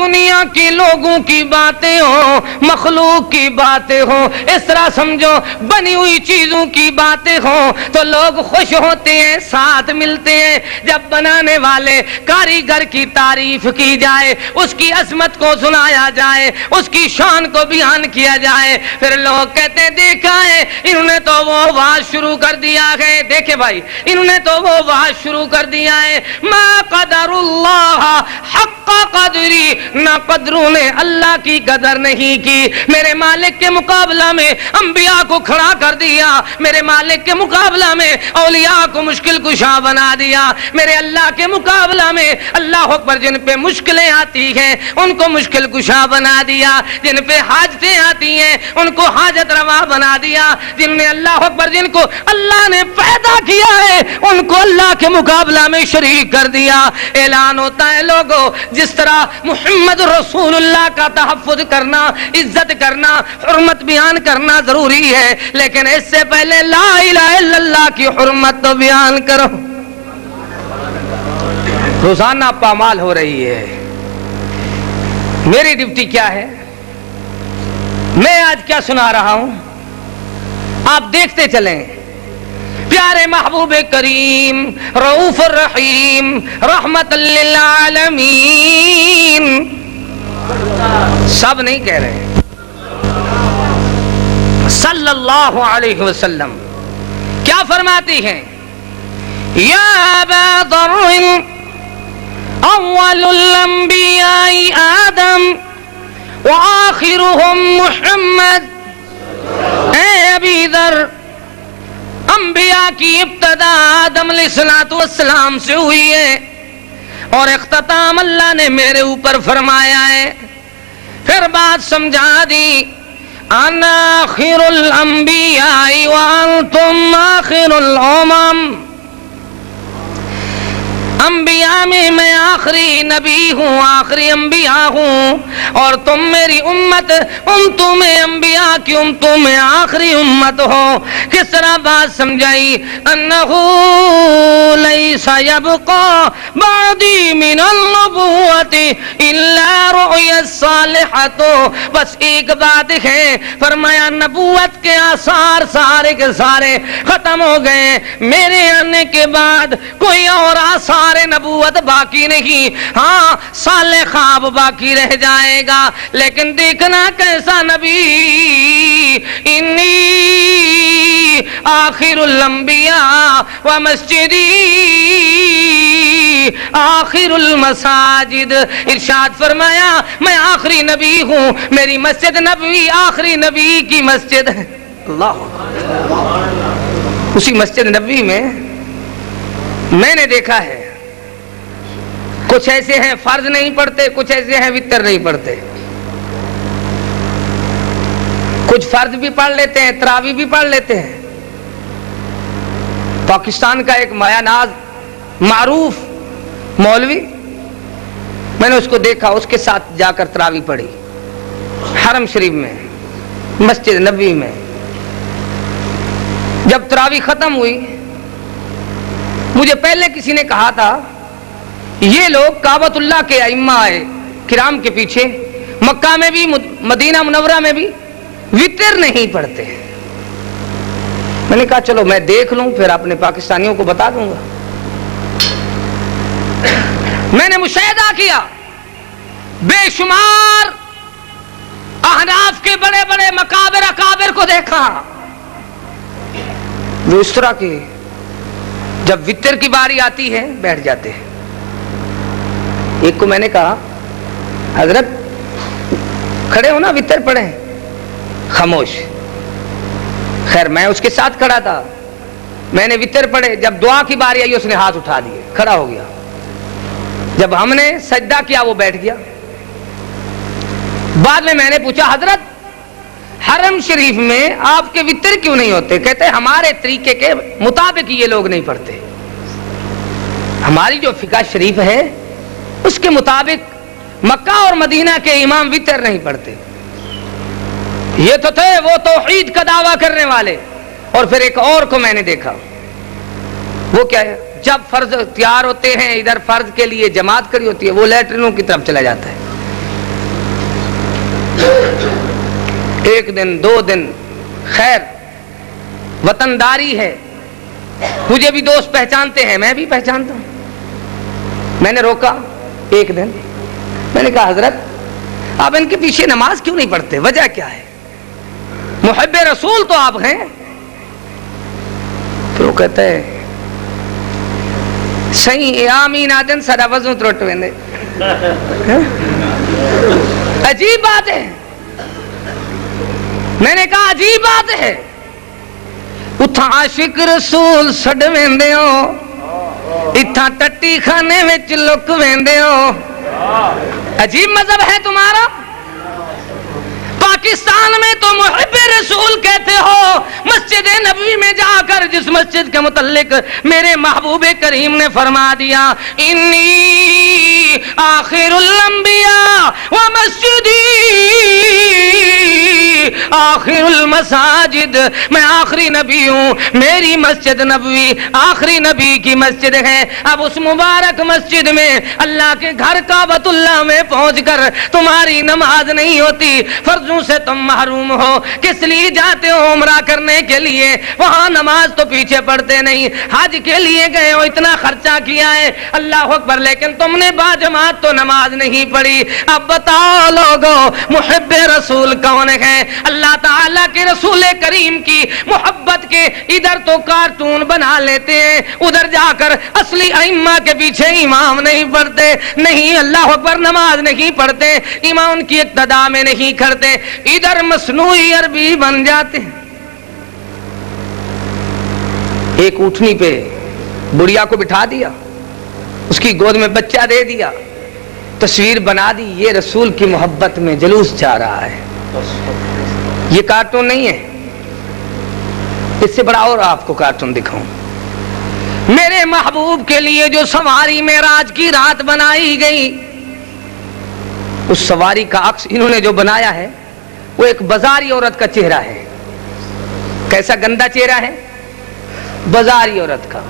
دنیا کے لوگوں کی باتیں ہوں، مخلوق کی باتیں ہوں، اس طرح سمجھو بنی ہوئی چیزوں کی باتیں ہوں تو لوگ خوش ہوتے ہیں، ساتھ ملتے ہیں۔ جب بنانے والے کاریگر کی تعریف کی جائے، اس کی عظمت کو سنایا جائے، اس کی شان کو بیان کیا جائے، پھر لوگ کہتے ہیں دیکھا ہے انہوں نے تو وہ واز شروع کر دیا ہے، دیکھے بھائی انہوں نے تو وہ واز شروع کر دیا ہے، ما قدر اللہ حق قدری، نہ قدروں نے اللہ کی قدر نہیں کی، میرے مالک کے مقابلہ میں انبیاء کو کھڑا کر دیا، میرے مالک کے مقابلہ میں اولیاء کو مشکل کشا بنا دیا، میرے اللہ کے مقابلہ میں اللہ اکبر جن پہ مشکلیں آتی ہیں ان کو مشکل کشا بنا دیا، جن پہ حاجتیں آتی ہیں ان کو حاجت روا بنا دیا، جن نے اللہ اکبر جن کو اللہ نے پیدا کیا ہے ان کو اللہ کے مقابلہ میں شریک کر دیا۔ اعلان ہوتا ہے لوگوں، جس طرح محمد رسول اللہ کا تحفظ کرنا، عزت کرنا، حرمت بیان کرنا ضروری ہے، لیکن اس سے پہلے لا الہ الا اللہ کی حرمت تو بیان کرو۔ روزانہ پامال ہو رہی ہے، میری ڈیوٹی کیا ہے؟ میں آج کیا سنا رہا ہوں آپ دیکھتے چلیں۔ پیارے محبوب کریم رؤوف الرحیم رحمت للعالمین، سب نہیں کہہ رہے، صلی اللہ علیہ وسلم کیا فرماتی ہیں؟ یا ابا ذر اول الانبیاء آدم وآخرهم محمد، اے ابی ذر انبیاء کی ابتدا آدم علیہ السلام سے ہوئی ہے اور اختتام اللہ نے میرے اوپر فرمایا ہے، پھر بات سمجھا دی، انا آخر الانبیاء وانتم آخر الامم، انبیاء میں آخری نبی ہوں، آخری انبیاء ہوں، اور تم میری امت، امتوں میں انبیاء کی امتوں میں آخری امت ہو۔ کس طرح بات سمجھائی؟ انہو لیس یبقا بعدی من النبوت الا رؤیا الصالحۃ، بس ایک بات ہے، فرمایا نبوت کے آثار سارے کے سارے ختم ہو گئے، میرے آنے کے بعد کوئی اور آثار نبوت باقی نہیں، ہاں صالح خواب باقی رہ جائے گا، لیکن دیکھنا کیسا نبی، انی آخر الانبیاء و مسجدی آخر المساجد، ارشاد فرمایا میں آخری نبی ہوں، میری مسجد نبوی آخری نبی کی مسجد ہے۔ اللہ، اسی مسجد نبوی میں نے دیکھا ہے کچھ ایسے ہیں فرض نہیں پڑھتے، کچھ ایسے ہیں وتر نہیں پڑھتے، کچھ فرض بھی پڑھ لیتے ہیں، تراویح بھی پڑھ لیتے ہیں۔ پاکستان کا ایک مایا ناز معروف مولوی، میں نے اس کو دیکھا، اس کے ساتھ جا کر تراویح پڑھی حرم شریف میں، مسجد نبوی میں۔ جب تراویح ختم ہوئی، مجھے پہلے کسی نے کہا تھا یہ لوگ کعبۃ اللہ کے ائمہ کرام کے پیچھے مکہ میں بھی مدینہ منورہ میں بھی وتر نہیں پڑھتے۔ میں نے کہا چلو میں دیکھ لوں، پھر اپنے پاکستانیوں کو بتا دوں گا۔ میں نے مشاہدہ کیا، بے شمار احناف کے بڑے بڑے مکابر اکابر کو دیکھا، وہ اس طرح کے جب وتر کی باری آتی ہے بیٹھ جاتے ہیں۔ ایک کو میں نے کہا حضرت کھڑے ہو نا، وتر پڑھیں، خاموش۔ خیر میں اس کے ساتھ کھڑا تھا، میں نے وتر پڑھے، جب دعا کی باری آئی اس نے ہاتھ اٹھا دیے، کھڑا ہو گیا، جب ہم نے سجدہ کیا وہ بیٹھ گیا۔ بعد میں نے پوچھا حضرت حرم شریف میں آپ کے وتر کیوں نہیں ہوتے؟ کہتے ہمارے طریقے کے مطابق یہ لوگ نہیں پڑھتے، ہماری جو فقہ شریف ہے اس کے مطابق مکہ اور مدینہ کے امام وتر نہیں پڑھتے۔ یہ تو تھے وہ توحید کا دعویٰ کرنے والے۔ اور پھر ایک اور کو میں نے دیکھا، وہ کیا ہے، جب فرض تیار ہوتے ہیں، ادھر فرض کے لیے جماعت کری ہوتی ہے، وہ لیٹرینوں کی طرف چلا جاتا ہے، ایک دن 2 دن خیر وطنداری ہے، مجھے بھی دوست پہچانتے ہیں، میں بھی پہچانتا ہوں۔ میں نے روکا ایک دن، میں نے کہا حضرت آپ ان کے پیچھے نماز کیوں نہیں پڑھتے، وجہ کیا ہے؟ محب رسول تو آپ ہیں۔ پھر وہ کہتا ہے صحیح آمین آدن سارا وزن ترٹ ویندے۔ عجیب بات ہے، میں نے کہا عجیب بات ہے، اتھا عاشق رسول سڑ ویندے ہو، اتھا ٹٹی خانے وچ لک ویندے ہو، عجیب مذہب ہے تمہارا۔ پاکستان میں تو محب رسول کہتے ہو، مسجد نبوی میں جا کر جس مسجد کے متعلق میرے محبوب کریم نے فرما دیا انی آخر الانبیاء ومسجدی آخر المساجد، میں آخری نبی ہوں، میری مسجد نبوی آخری نبی کی مسجد ہے۔ اب اس مبارک مسجد میں اللہ کے گھر کعبۃ اللہ میں پہنچ کر تمہاری نماز نہیں ہوتی، فرضوں سے تم محروم ہو، کس لیے جاتے ہو؟ عمرہ کرنے کے لیے، وہاں نماز تو پیچھے پڑھتے نہیں، حج کے لیے گئے ہو، اتنا خرچہ کیا ہے، اللہ اکبر، لیکن تم نے با جماعت تو نماز نہیں پڑھی۔ اب بتاؤ لوگو محب رسول کون ہے؟ اللہ تعالیٰ کے رسول کریم کی محبت کے ادھر تو کارٹون بنا لیتے ہیں، ادھر جا کر اصلی ائمہ کے پیچھے امام نہیں پڑھتے، نہیں اللہ اکبر، نماز نہیں پڑھتے، امام ان کی اقتداء میں نہیں کرتے، ادھر مصنوعی عربی بن جاتے ہیں۔ ایک اٹھنی پہ بڑھیا کو بٹھا دیا، اس کی گود میں بچہ دے دیا، تصویر بنا دی، یہ رسول کی محبت میں جلوس جا رہا ہے۔ یہ کارٹون نہیں ہے، اس سے بڑا اور آپ کو کارٹون دکھاؤں۔ میرے محبوب کے لیے جو سواری معراج کی رات بنائی گئی، اس سواری کا عکس انہوں نے جو بنایا ہے وہ ایک بازاری عورت کا چہرہ ہے۔ کیسا گندا چہرہ ہے؟ بازاری عورت کا۔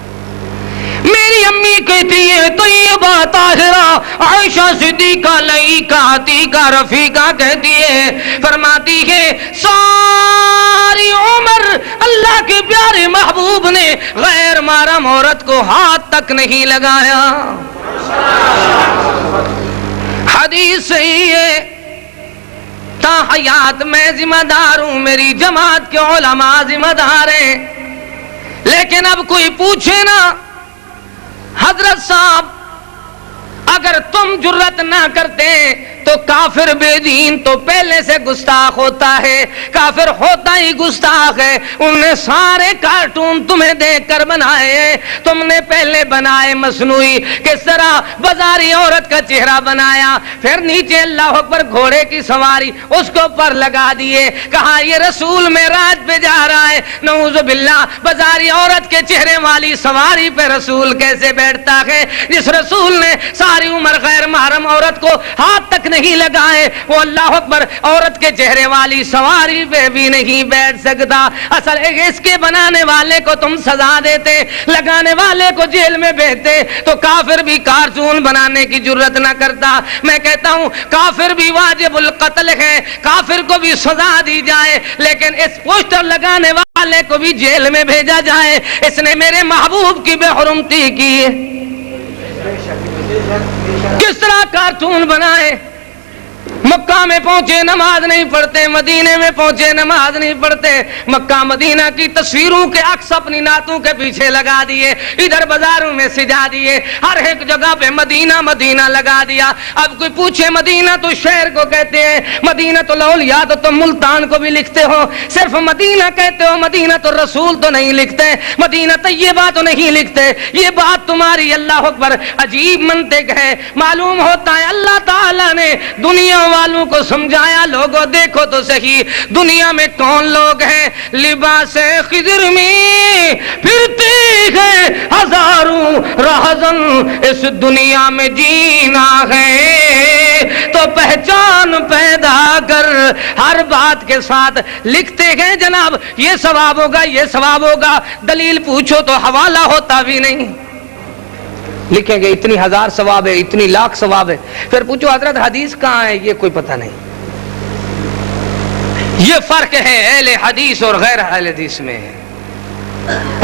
میری امی کہتی ہے طیبہ طاہرہ عائشہ صدیقہ لئیقہ عتیقہ رفیقہ کہتی ہے، فرماتی ہے ساری عمر اللہ کے پیارے محبوب نے غیر محرم عورت کو ہاتھ تک نہیں لگایا۔ حدیث صحیح ہے، تا حیات میں ذمہ دار ہوں، میری جماعت کے علماء ذمہ دار ہیں، لیکن اب کوئی پوچھے نا حضرت صاحب اگر تم جرت نہ کرتے تو کافر بے دین تو پہلے سے گستاخ ہوتا ہے، کافر ہوتا ہی گستاخ ہے، انہوں نے سارے کارٹون تمہیں دیکھ کر بنائے ہیں، تم نے پہلے بنائے مصنوعی، کس طرح بازاری عورت کا چہرہ بنایا، پھر نیچے اللہ اکبر گھوڑے کی سواری اس کو پر لگا دیے، کہا یہ رسول معراج پہ جا رہا ہے، نعوذ باللہ، بازاری عورت کے چہرے والی سواری پہ رسول کیسے بیٹھتا ہے؟ جس رسول نے ساری عمر غیر محرم عورت کو ہاتھ تک نہیں لگائے، وہ اللہ اکبر عورت کے چہرے والی سواری پہ بھی نہیں بیٹھ سکتا۔ اصل اس کے بنانے والے کو تم سزا دیتے، لگانے والے کو جیل میں بھیجتے تو کافر بھی کارٹون بنانے کی جرت نہ کرتا۔ میں کہتا ہوں کافر بھی واجب القتل ہے، کافر کو بھی سزا دی جائے، لیکن اس پوسٹر لگانے والے کو بھی جیل میں بھیجا جائے، اس نے میرے محبوب کی بے حرمتی کی ہے۔ کس طرح کارٹون بنائے، مکہ میں پہنچے نماز نہیں پڑھتے، مدینے میں پہنچے نماز نہیں پڑھتے، مکہ مدینہ کی تصویروں کے عکس اپنی نعتوں کے پیچھے لگا دیے، ادھر بازاروں میں سجا دیے، ہر ایک جگہ پہ مدینہ مدینہ لگا دیا۔ اب کوئی پوچھے مدینہ تو شہر کو کہتے ہیں، مدینہ تو الاولیاء تو تم ملتان کو بھی لکھتے ہو، صرف مدینہ کہتے ہو، مدینہ تو رسول تو نہیں لکھتے، مدینہ طیبہ تو نہیں لکھتے۔ یہ بات تمہاری اللہ اکبر عجیب منطق ہے۔ معلوم ہوتا ہے اللہ تعالیٰ نے دنیا والوں کو سمجھایا، لوگوں دیکھو تو صحیح دنیا میں کون لوگ ہیں، لباس خضر میں پھرتے ہیں ہزاروں رہزن، اس دنیا میں جینا ہے تو پہچان پیدا کر، ہر بات کے ساتھ لکھتے ہیں جناب یہ ثواب ہوگا یہ ثواب ہوگا، دلیل پوچھو تو حوالہ ہوتا بھی نہیں، لکھیں گے اتنی ہزار ثواب ہے، اتنی لاکھ ثواب ہے، پھر پوچھو حضرت حدیث کہاں ہے، یہ کوئی پتہ نہیں، یہ فرق ہے اہل حدیث اور غیر اہل حدیث میں.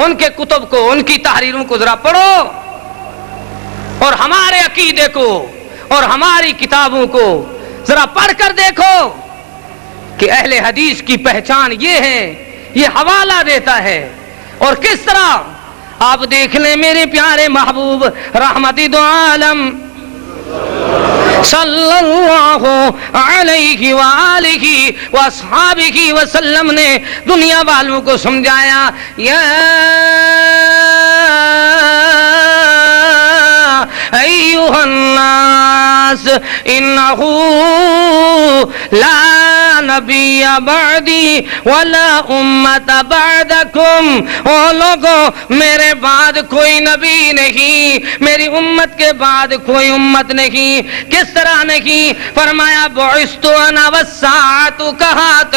ان کے کتب کو، ان کی تحریروں کو ذرا پڑھو اور ہمارے عقیدے کو اور ہماری کتابوں کو ذرا پڑھ کر دیکھو کہ اہل حدیث کی پہچان یہ ہے. یہ حوالہ دیتا ہے. اور کس طرح آپ دیکھ لیں میرے پیارے محبوب رحمت دو عالم صلی اللہ علیہ وآلہ واصحابہ وسلم نے دنیا والوں کو سمجھایا، یا ایھا الناس انہ لا نبی بعدی ولا امت بعدکم. او لوگوں، میرے بعد کوئی نبی نہیں، میری امت کے بعد کوئی امت نہیں. کس طرح نہیں؟ فرمایا بعثت انا والساعۃ کہاتین.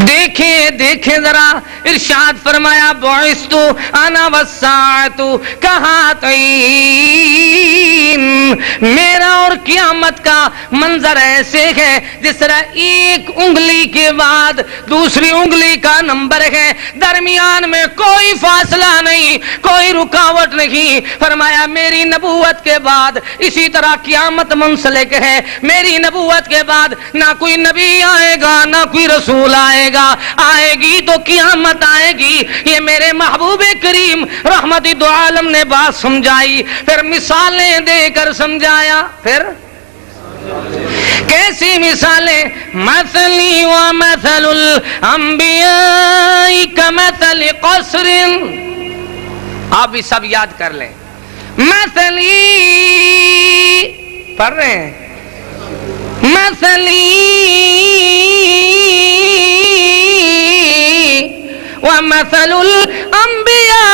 دیکھیں ذرا، ارشاد فرمایا بعثت انا والساعۃ کہاتین. میرا اور قیامت کا منظر ایسے ہے جس طرح ایک انگلی کے بعد دوسری انگلی کا نمبر ہے، درمیان میں کوئی فاصلہ نہیں، کوئی رکاوٹ نہیں. فرمایا میری نبوت کے بعد اسی طرح قیامت منسلک ہے. میری نبوت کے بعد نہ کوئی نبی آئے گا نہ کوئی رسول آئے گا. آئے گی تو قیامت آئے گی. یہ میرے محبوب کریم رحمت دو عالم نے بات سمجھائی، پھر مثالیں دے کر سمجھایا. پھر کیسی مثالیں؟ مثلی و مثل الانبیاء کمثل قصر. آپ بھی سب یاد کر لیں. مثلی پڑھ رہے ہیں، مثلی ومثل الانبیاء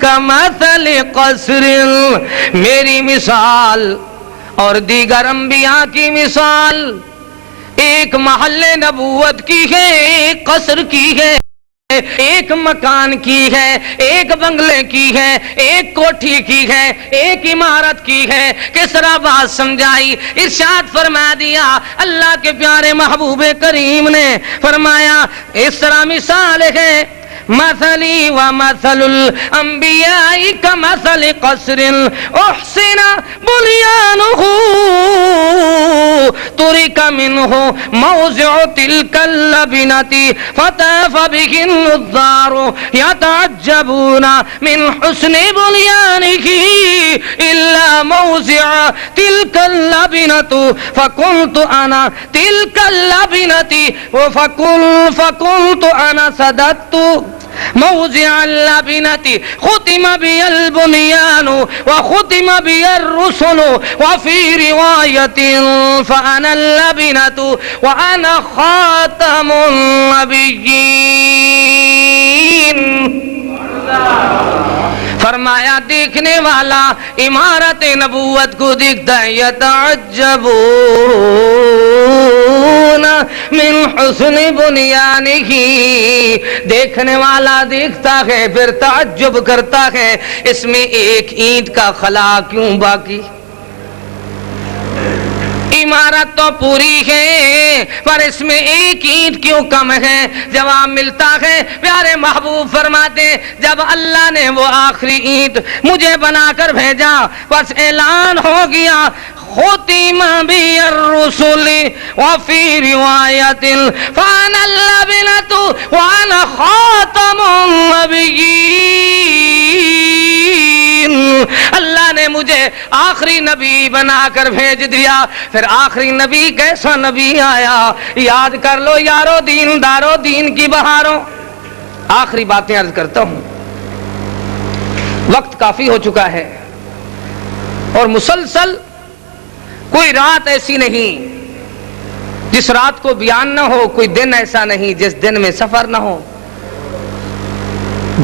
کمثل قصر. میری مثال اور دیگر انبیاء کی مثال ایک محل نبوت کی ہے، ایک قصر کی ہے، ایک مکان کی ہے، ایک بنگلے کی ہے، ایک کوٹھی کی ہے، ایک عمارت کی ہے. کس طرح بات سمجھائی؟ ارشاد فرما دیا اللہ کے پیارے محبوب کریم نے، فرمایا اس طرح مثال ہے، مثلی و مثل الانبیاء کمثل قصر احسن بنیانہ ترک منہ موضع تلک اللبنۃ فطاف بہ النظار یتعجبون من حسن بنیانہ الا موضع تلک اللبنۃ فقلت انا تلک اللبنۃ فقلت انا صددت موضع اللبنۃ ختم بی البنیان وختم بی الرسل وفی روایت فانا اللبنۃ وانا خاتم النبیین. فرمایا دیکھنے والا عمارت نبوت کو دیکھتا ہے، یتعجبون من حسن بنیانہ. دیکھنے والا دیکھتا ہے پھر تعجب کرتا ہے، اس میں ایک اینٹ کا خلا کیوں باقی؟ عمارت تو پوری ہے پر اس میں ایک اینٹ کیوں کم ہے؟ جواب ملتا ہے پیارے محبوب فرماتے جب اللہ نے وہ آخری اینٹ مجھے بنا کر بھیجا بس اعلان ہو گیا ختم بی الرسل وفی روایت فانا اللبنۃ وانا خاتم النبیین. اللہ نے مجھے آخری نبی بنا کر بھیج دیا. پھر آخری نبی کیسا نبی آیا؟ یاد کر لو یارو دین دارو دین کی بہاروں. آخری باتیں عرض کرتا ہوں، وقت کافی ہو چکا ہے اور مسلسل کوئی رات ایسی نہیں جس رات کو بیان نہ ہو، کوئی دن ایسا نہیں جس دن میں سفر نہ ہو.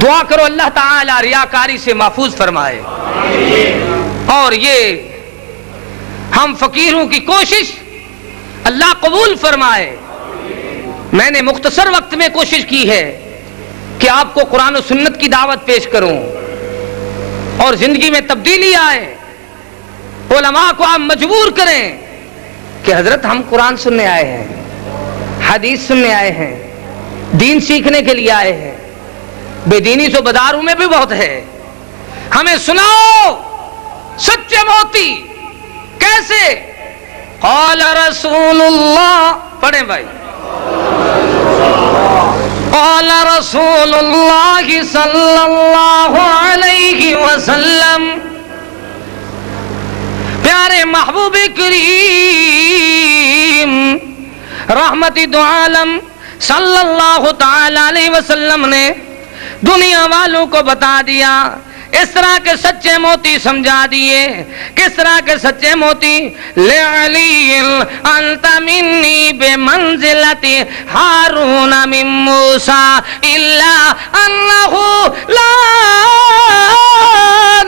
دعا کرو اللہ تعالی ریاکاری سے محفوظ فرمائے اور یہ ہم فقیروں کی کوشش اللہ قبول فرمائے. میں نے مختصر وقت میں کوشش کی ہے کہ آپ کو قرآن و سنت کی دعوت پیش کروں اور زندگی میں تبدیلی آئے. علماء کو آپ مجبور کریں کہ حضرت ہم قرآن سننے آئے ہیں، حدیث سننے آئے ہیں، دین سیکھنے کے لیے آئے ہیں، بے دینی تو بازاروں میں بھی بہت ہے، ہمیں سناؤ سچے موتی کیسے؟ قال رسول اللہ، پڑھیں بھائی، قال رسول اللہ صلی اللہ علیہ وسلم، پیارے محبوب کریم رحمت دو عالم صلی اللہ تعالی علیہ وسلم نے دنیا والوں کو بتا دیا، اس طرح کے سچے موتی سمجھا دیے، کس طرح کے سچے موتی؟ لعلی انت منی بمنزلت ہارون من موسیٰ الا انہ لا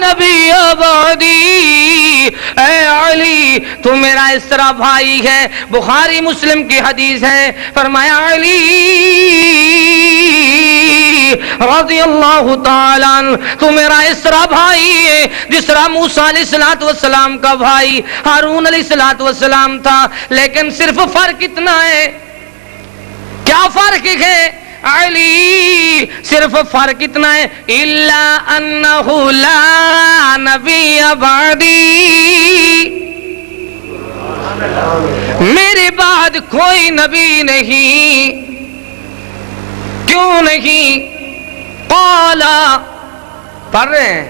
نبی بعدی، اے علی تو میرا اس طرح بھائی ہے، بخاری مسلم کی حدیث ہے، فرمایا علی رضی اللہ تعالیٰ عنہ تو میرا اس طرح بھائی ہے جس طرح موسیٰ علیہ السلام کا بھائی ہارون علیہ السلام تھا، لیکن صرف فرق اتنا ہے، کیا فرق ہے علی؟ صرف فرق اتنا ہے، الا انہ لا نبی بعدی، میرے بعد کوئی نبی نہیں۔ کیوں نہیں؟ قالا، پڑھ رہے ہیں،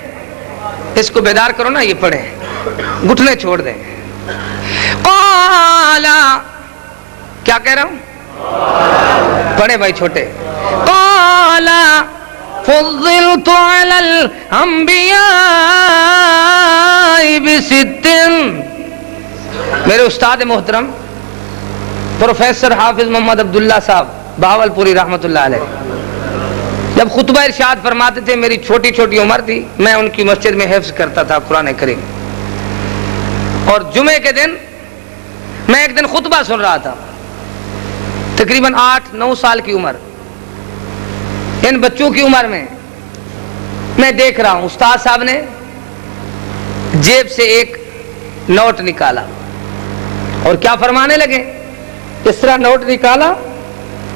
اس کو بیدار کرو نا، یہ پڑھیں، گھٹنے چھوڑ دیں۔ قالا، کیا کہہ رہا ہوں؟ پڑھیں بھائی چھوٹے۔ قالا فضلت علی الانبیاء بست، میرے استاد محترم پروفیسر حافظ محمد عبداللہ صاحب بہاولپوری رحمت اللہ علیہ جب خطبہ ارشاد فرماتے تھے، میری چھوٹی چھوٹی عمر تھی، میں ان کی مسجد میں حفظ کرتا تھا قرآن کریم، اور جمعے کے دن میں ایک دن خطبہ سن رہا تھا، تقریباً 8-9 سال کی عمر، ان بچوں کی عمر میں دیکھ رہا ہوں استاد صاحب نے جیب سے ایک نوٹ نکالا اور کیا فرمانے لگے؟ اس طرح نوٹ نکالا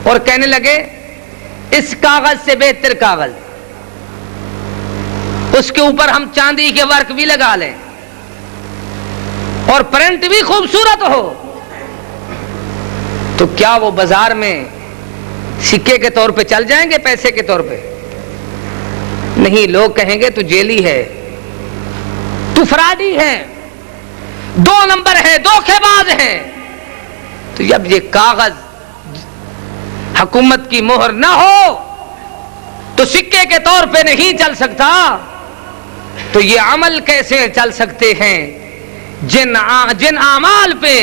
اور کہنے لگے اس کاغذ سے بہتر کاغذ، اس کے اوپر ہم چاندی کے ورک بھی لگا لیں اور پرنٹ بھی خوبصورت ہو تو کیا وہ بازار میں سکے کے طور پہ چل جائیں گے، پیسے کے طور پہ؟ نہیں، لوگ کہیں گے تو جیلی ہے، تو فراڈی ہے، 2 نمبر ہے، دھوکے باز ہے۔ تو جب یہ کاغذ حکومت کی مہر نہ ہو تو سکے کے طور پہ نہیں چل سکتا، تو یہ عمل کیسے چل سکتے ہیں جن اعمال پہ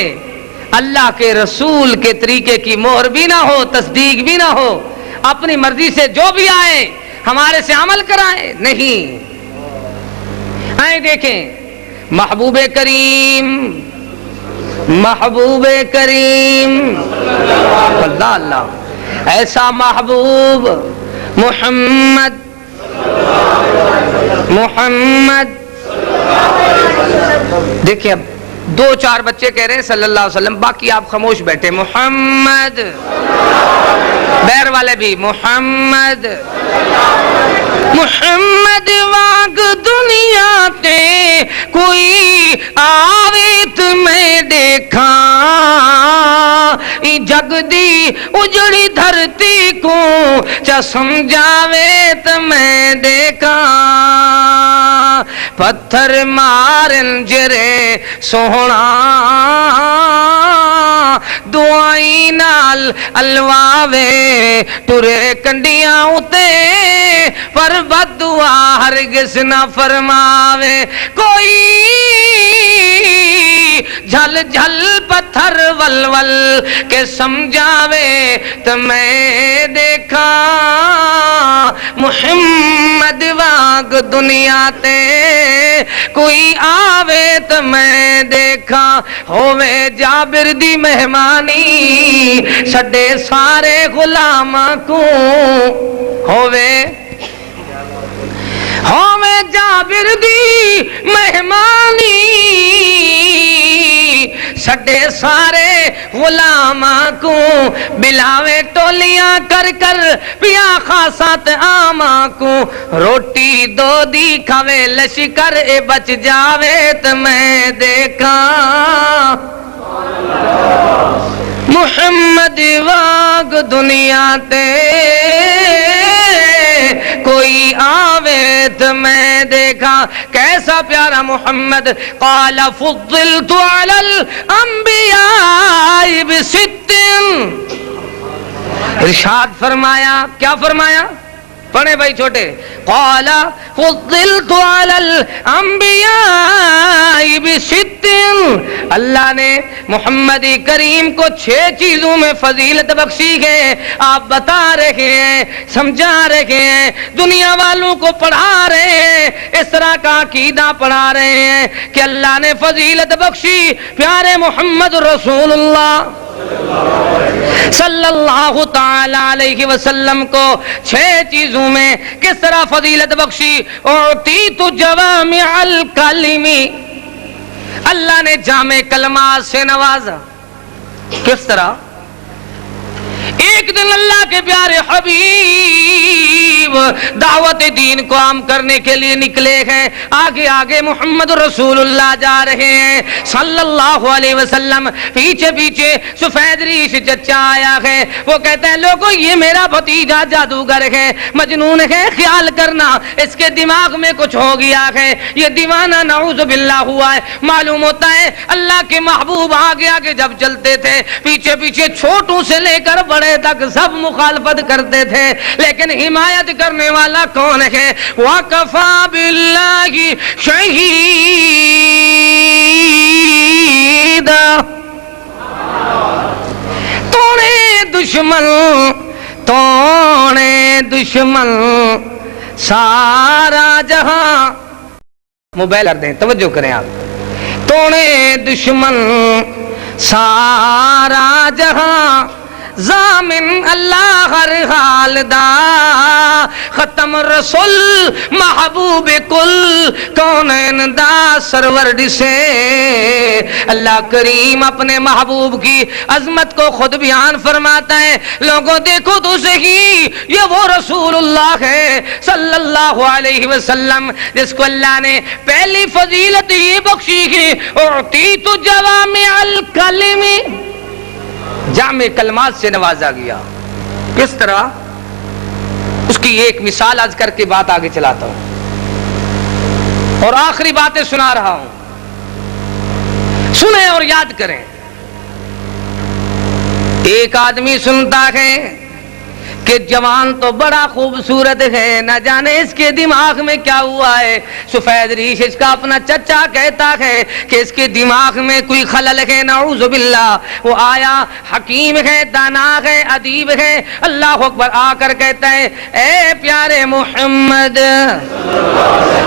اللہ کے رسول کے طریقے کی مہر بھی نہ ہو، تصدیق بھی نہ ہو، اپنی مرضی سے جو بھی آئے ہمارے سے عمل کرائیں؟ نہیں۔ آئیں دیکھیں محبوب کریم اللہ اللہ، ایسا محبوب محمد دیکھیں، اب 2-4 بچے کہہ رہے ہیں صلی اللہ علیہ وسلم، باقی آپ خاموش بیٹھے، محمد، بیر والے بھی محمد واگ دنیا تے کوئی آویت میں دیکھا، جگ دی اجڑی دھرتی کو چا سمجھاویت میں دیکھا، پتھر مارن جرے سونا دعائی نال الواوے ٹرے کنڈیاں اتے پر بد دعا ہرگز نہ فرماوے، کوئی جھل جھل پتھر ول ول کے سمجھاوے تو میں دیکھا، محمد واگ دنیا تے کوئی آوے تو میں دیکھا، ہووے جابر دی مہمانی سڈے سارے غلاماں کو، ہووے جابر دی مہمانی وڈے سارے غلاماں کو بلاوے ٹولیاں کر کر پیا خاصات آماں کو روٹی دو دی کھوے لشکر اے بچ جاوے تو میں دیکھاں محمد واگ دنیا تے کوئی آوے تو میں دیکھا کیسا پیارا محمد قال فضلت علی الانبیاء بست ارشاد فرمایا کیا فرمایا پڑھیں بھائی چھوٹے قال فضلت علی الانبیاء بست اللہ نے محمد کریم کو 6 چیزوں میں فضیلت بخشی ہے آپ بتا رہے ہیں سمجھا رہے ہیں دنیا والوں کو پڑھا رہے ہیں اس طرح کا عقیدہ پڑھا رہے ہیں کہ اللہ نے فضیلت بخشی پیارے محمد رسول اللہ صلی اللہ تعالی علیہ وسلم کو 6 چیزوں میں کس طرح فضیلت بخشی اعطیت جوامع الکلم اللہ نے جامع کلمات سے نوازا کس طرح ایک دن اللہ کے پیارے حبیب دعوت دین کو عام کرنے کے لیے نکلے ہیں آگے آگے محمد رسول اللہ جا رہے ہیں صلی اللہ علیہ وسلم پیچھے پیچھے سفید ریش چچا آیا ہے وہ کہتے ہیں لوگوں یہ میرا بھتیجا جادوگر ہے مجنون ہے خیال کرنا اس کے دماغ میں کچھ ہو گیا ہے یہ دیوانہ نعوذ باللہ ہوا ہے معلوم ہوتا ہے اللہ کے محبوب آگے آگے جب چلتے تھے پیچھے پیچھے چھوٹوں سے لے کر بڑے تک سب مخالفت کرتے تھے لیکن حمایت کرنے والا کون ہے وَكَفَى بِاللَّهِ شَهِيدًا توڑے دشمن سارا جہاں موبائل کر دیں توجہ کریں آپ توڑے دشمن سارا جہاں ضامن اللہ ہر حال دا ختم رسول محبوب کل کونین دا سرورڈ سے اللہ کریم اپنے محبوب کی عظمت کو خود بیان فرماتا ہے لوگوں دیکھو تو صحیح یہ وہ رسول اللہ ہے صلی اللہ علیہ وسلم جس کو اللہ نے پہلی فضیلت یہ بخشی ہے اعطیت جوامع الکلم جامع کلمات سے نوازا گیا کس طرح اس کی ایک مثال عرض کر کے بات آگے چلاتا ہوں اور آخری باتیں سنا رہا ہوں سنیں اور یاد کریں ایک آدمی سنتا ہے کہ جوان تو بڑا خوبصورت ہے نہ جانے اس کے دماغ میں کیا ہوا ہے سفید ریش اس کا اپنا چچا کہتا ہے کہ اس کے دماغ میں کوئی خلل ہے نعوذ باللہ وہ آیا حکیم ہے دانا ہے ادیب ہے اللہ اکبر آ کر کہتا ہے اے پیارے محمد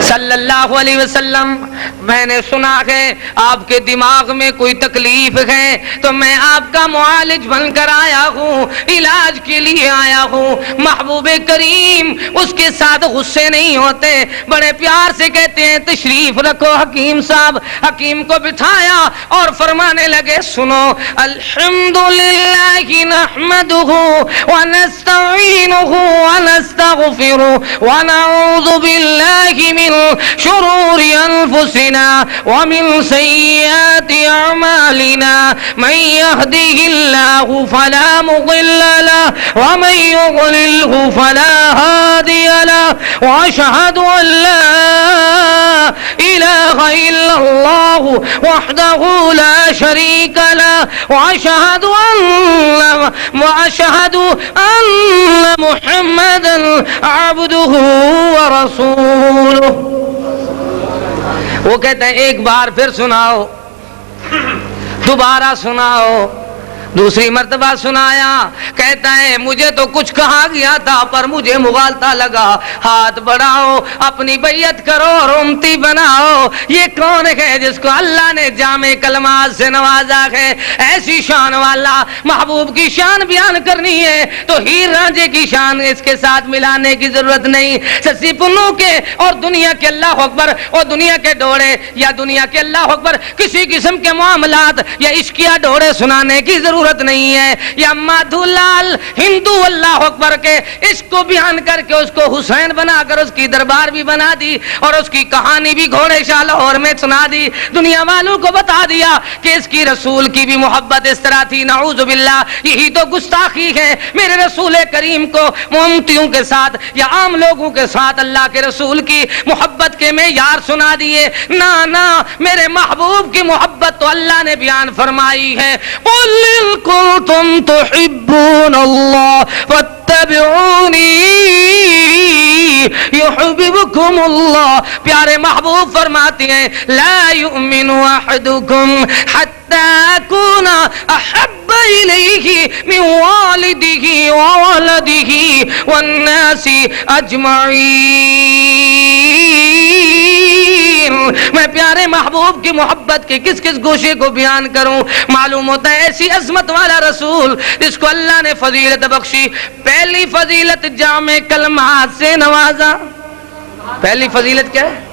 صلی اللہ علیہ وسلم میں نے سنا ہے آپ کے دماغ میں کوئی تکلیف ہے تو میں آپ کا معالج بن کر آیا ہوں علاج کے لیے آیا ہوں محبوب کریم اس کے ساتھ غصے نہیں ہوتے بڑے پیار سے کہتے ہیں تشریف رکھو حکیم صاحب حکیم کو بٹھایا اور فرمانے لگے سنو الحمدللہ نحمدہ ونستعینہ ونستغفرہ ونعوذ باللہ من شرور انفسنا ومن سیئات اعمالنا من يهده اللہ فلا مضل له ومن يضلله فلا هادي له واشهد ان لا اله الا الله وحده لا شريك له واشهد ان محمدا عبده ورسوله وہ کہتے ہیں ایک بار پھر سناؤ دوبارہ سناؤ دوسری مرتبہ سنایا، کہتا ہے مجھے تو کچھ کہا گیا تھا پر مجھے مغالطہ لگا، ہاتھ بڑھاؤ، اپنی بیعت کرو اور امتی بناؤ۔ یہ کون ہے جس کو اللہ نے جامع کلمات سے نوازا ہے؟ ایسی شان والا محبوب کی شان بیان کرنی ہے تو ہیر رانجھے کی شان اس کے ساتھ ملانے کی ضرورت نہیں۔ سسی پنو کے اور دنیا کے اللہ اکبر اور دنیا کے ڈوڑے یا دنیا کے اللہ اکبر کسی قسم کے معاملات یا عشقیہ ڈوڑے سنانے کی ضرورت نہیں ہے۔ یا مادھو لال ہندو اللہ اکبر کے عشق کو بیان کر کے اس کو حسین بنا کر اس کی دربار بھی بنا دی اور اس کی کہانی بھی گھوڑے شاہ لاہور میں سنا دی، دنیا والوں کو بتا دیا کہ اس کی رسول کی بھی محبت اس طرح تھی۔ نعوذ باللہ، یہی تو گستاخی ہے میرے رسول کریم کو امتیوں کے ساتھ یا عام لوگوں کے ساتھ اللہ کے رسول کی محبت کے معیار سنا دیے۔ نا نا، میرے محبوب کی محبت تو اللہ نے بیان فرمائی ہے، قل ان کنتم تحبون اللہ فاتبعونی یحببکم اللہ۔ پیارے محبوب فرماتے ہیں لا یؤمن احدکم حتی اکون احب الیہ من والدہ وولدہ والناس اجمعین۔ میں پیارے محبوب کی محبت کے کس کس گوشے کو بیان کروں؟ معلوم ہوتا ہے ایسی عظمت والا رسول جس کو اللہ نے فضیلت بخشی، پہلی فضیلت جامع کلمات سے نوازا۔ پہلی فضیلت کیا ہے؟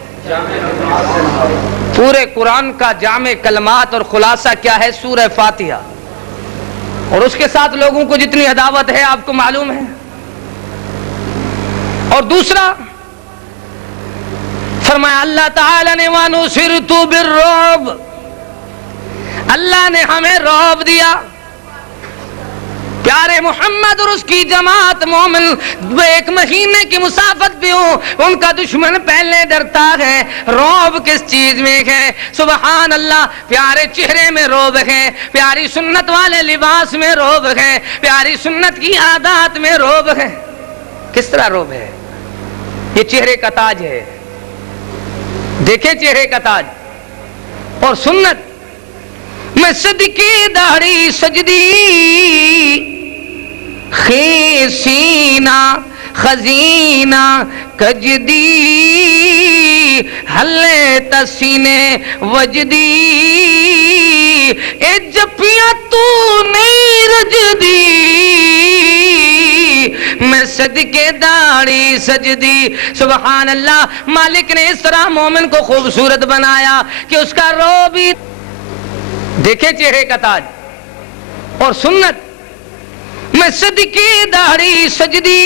پورے قرآن کا جامع کلمات اور خلاصہ کیا ہے؟ سورہ فاتحہ، اور اس کے ساتھ لوگوں کو جتنی عداوت ہے آپ کو معلوم ہے۔ اور دوسرا فرمایا اللہ تعالی نے وَنُصِرْتُ بِالرُّعْبِ، اللہ نے ہمیں رعب دیا۔ پیارے محمد اور اس کی جماعت مومن ایک مہینے کی مسافت بھی ہوں، ان کا دشمن پہلے ڈرتا ہے۔ رعب کس چیز میں ہے؟ سبحان اللہ، پیارے چہرے میں رعب ہے، پیاری سنت والے لباس میں رعب ہے، پیاری سنت کی عادات میں رعب ہے۔ کس طرح رعب ہے؟ یہ چہرے کا تاج ہے، دیکھیں چہرے کا تاج اور سنت میں صدقے داڑھی سجدی خیسینہ خزینہ کجدی حلے تسینے وجدی اے جپیاں تو نہیں رجدی میں صدقے داڑھی سجدی۔ سبحان اللہ، مالک نے اس طرح مومن کو خوبصورت بنایا کہ اس کا رو بھی دیکھیں چہرے کا تاج اور سنت میں صدقے داڑھی سجدی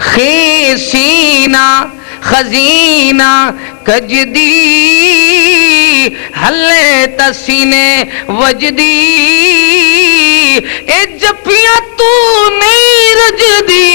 خیسینہ خزینہ کجدی حلے تسینے وجدی اے جپیاں تو نہیں رجدی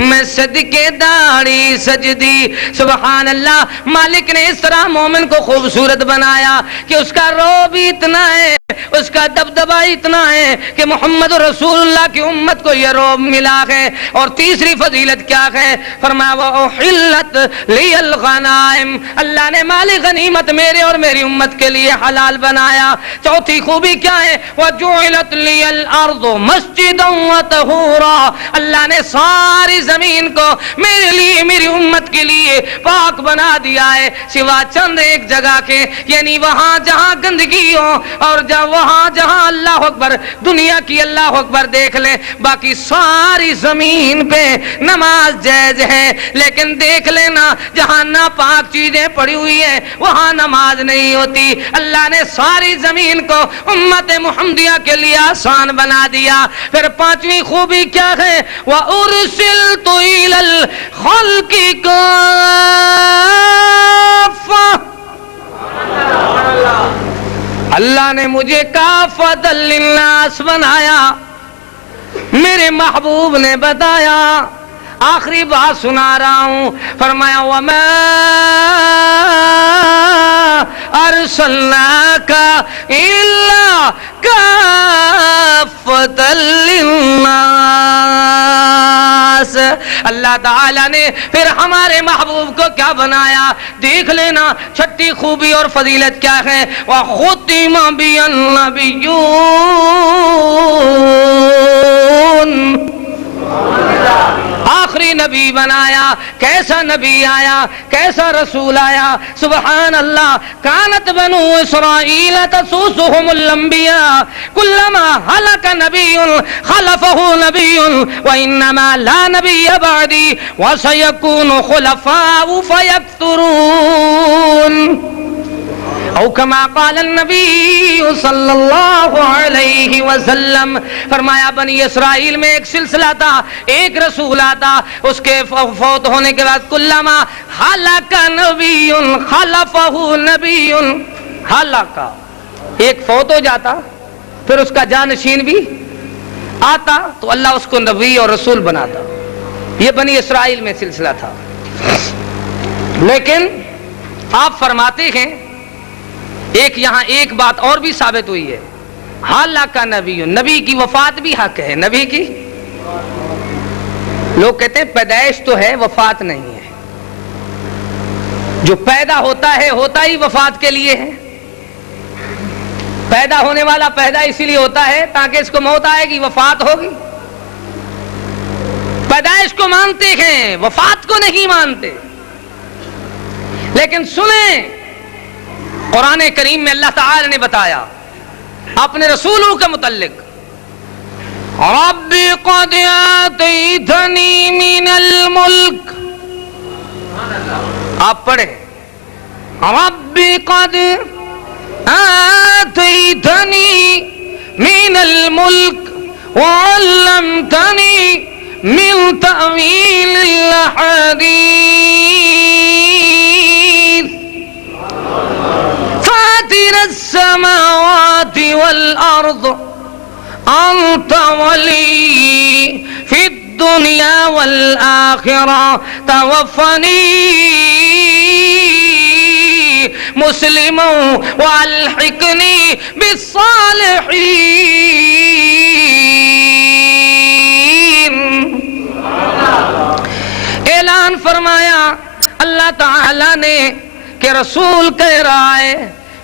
میں صدقے داڑھی سجدی۔ سبحان اللہ، مالک نے اس طرح مومن کو خوبصورت بنایا کہ اس کا رو بھی اتنا ہے، اس کا دبدبہ اتنا ہے کہ محمد رسول اللہ کی امت کو یہ روب ملا ہے۔ اور تیسری فضیلت کیا ہے؟ فرمایا وَأُحِلَّتْ لِيَ الْغَنَائِمُ، اللہ نے مال غنیمت میرے اور میری امت کے لیے حلال بنایا۔ چوتھی خوبی کیا ہے؟ وَجُعِلَتْ لِيَ الْأَرْضُ مَسْجِدًا وَطَهُورًا، اللہ نے ساری زمین کو میرے لیے میری امت کے لیے پاک بنا دیا ہے، سوا چند ایک جگہ کے، یعنی وہاں جہاں گندگی ہو اور وہاں جہاں اللہ اکبر دنیا کی اللہ اکبر دیکھ لیں، باقی ساری زمین پہ نماز جائز ہے۔ لیکن دیکھ لینا جہاں ناپاک چیزیں پڑی ہوئی ہیں وہاں نماز نہیں ہوتی۔ اللہ نے ساری زمین کو امت محمدیہ کے لیے آسان بنا دیا۔ پھر پانچویں خوبی کیا ہے؟ وَأُرْسِلْتُ إِلَى الْخَلْقِ كَافَّةً، اللہ نے مجھے کافۃ للناس بنایا۔ میرے محبوب نے بتایا، آخری بات سنا رہا ہوں، فرمایا وَمَا أَرْسَلْنَاكَ إِلَّا كَافَّةً لِلنَّاسِ، اللہ تعالیٰ نے پھر ہمارے محبوب کو کیا بنایا دیکھ لینا. چھٹی خوبی اور فضیلت کیا ہے؟ وَخُتِمَ بِهِ النَّبِيُّونَ، آخری نبی بنایا. کیسا نبی آیا، کیسا رسول آیا، سبحان اللہ. کانت بنو اسرائیل تسوسهم الانبیاء کلما ہلک نبی خلفه نبی وانما لا نبی بعدی وسیکون خلفاء فیکثرون. او کما قال النبی صلی اللہ علیہ وسلم، فرمایا بنی اسرائیل میں ایک سلسلہ تھا، ایک رسول آتا، اس کے فوت ہونے کے بعد کلما ہلاک نبی خلفہ نبی، ہلاک ایک فوت ہو جاتا پھر اس کا جانشین بھی آتا تو اللہ اس کو نبی اور رسول بناتا. یہ بنی اسرائیل میں سلسلہ تھا. لیکن آپ فرماتے ہیں ایک یہاں ایک بات اور بھی ثابت ہوئی ہے، ہلاک نبی، نبی کی وفات بھی حق ہے. نبی کی لوگ کہتے ہیں پیدائش تو ہے وفات نہیں ہے. جو پیدا ہوتا ہے ہوتا ہی وفات کے لیے ہے. پیدا ہونے والا پیدا اسی لیے ہوتا ہے تاکہ اس کو موت آئے گی، وفات ہوگی. پیدائش کو مانتے ہیں، وفات کو نہیں مانتے. لیکن سنیں قرآن کریم میں اللہ تعالی نے بتایا اپنے رسولوں کے متعلق، رب قد آتیتنی من الملک، آپ پڑھیں رب قد آتیتنی من الملک وعلمتنی من تأویل الاحادیث فاطر السماوات والأرض أنت ولي في الدنيا والآخرة توفني مسلما والحقني بالصالحين. اعلان فرمایا اللہ تعالی نے کہ رسول کہہ رہا ہے.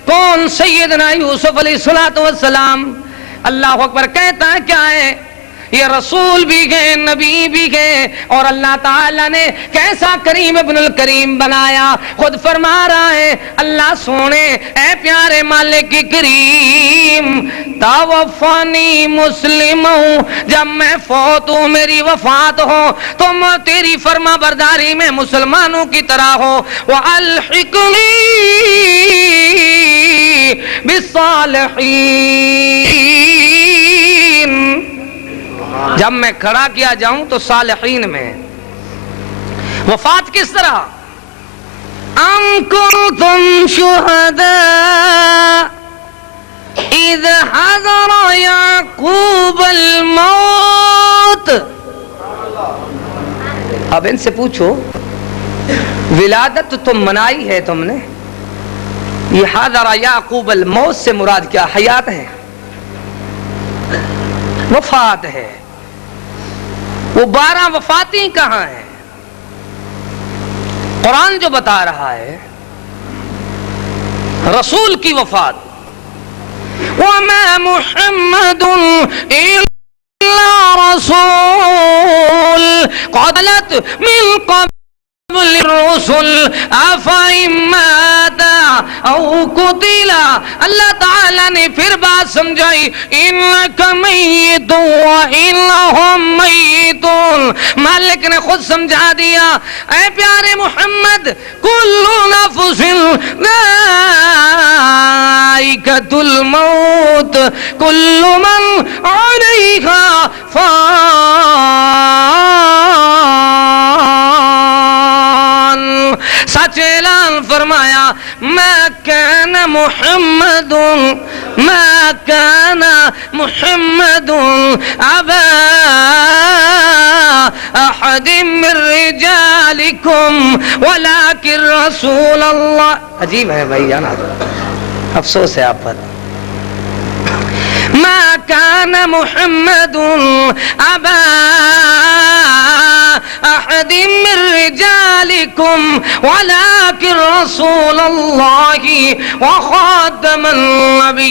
کون؟ سیدنا یوسف علیہ السلام. اللہ اکبر. کہتا ہے کیا ہے؟ یہ رسول بھی گئے، نبی بھی گئے، اور اللہ تعالیٰ نے کیسا کریم ابن الکریم بنایا. خود فرما رہا ہے اللہ سونے اے پیارے مالک کریم، توفانی مسلم ہوں، جب میں فوت ہوں، میری وفات ہو تو تیری فرما برداری میں مسلمانوں کی طرح ہو. وَأَلْحِقْنِي بِالصَّالِحِينَ، جب میں کھڑا کیا جاؤں تو صالحین میں. وفات کس طرح؟ ام کنتم شہداء اذ حضر یعقوب الموت. اب ان سے پوچھو ولادت تم منائی ہے تم نے، یہ حضر یعقوب الموت سے مراد کیا؟ حیات ہے، وفات ہے. وہ 12 وفاتیں کہاں ہیں؟ قرآن جو بتا رہا ہے رسول کی وفات. وَمَا مُحَمَّدٌ إِلَّا رَسُولٌ قَدْ خَلَتْ مِن قَبْلِهِ الرسل افإن مات او قتل. اللہ تعالیٰ نے پھر بات سمجھائی انک میت وانہم میتون. مالک نے خود سمجھا دیا اے پیارے محمد کل نفس ذائقۃ الموت کل من علیہا فان. سچ اعلان فرمایا ما كان محمد ابا احد من رجالكم ولكن رسول اللہ. عجیب ہے بھائی جانا، افسوس ہے آپ پر. ما كان محمد ابا احد بكم ولكن رسول الله وخاتم النبي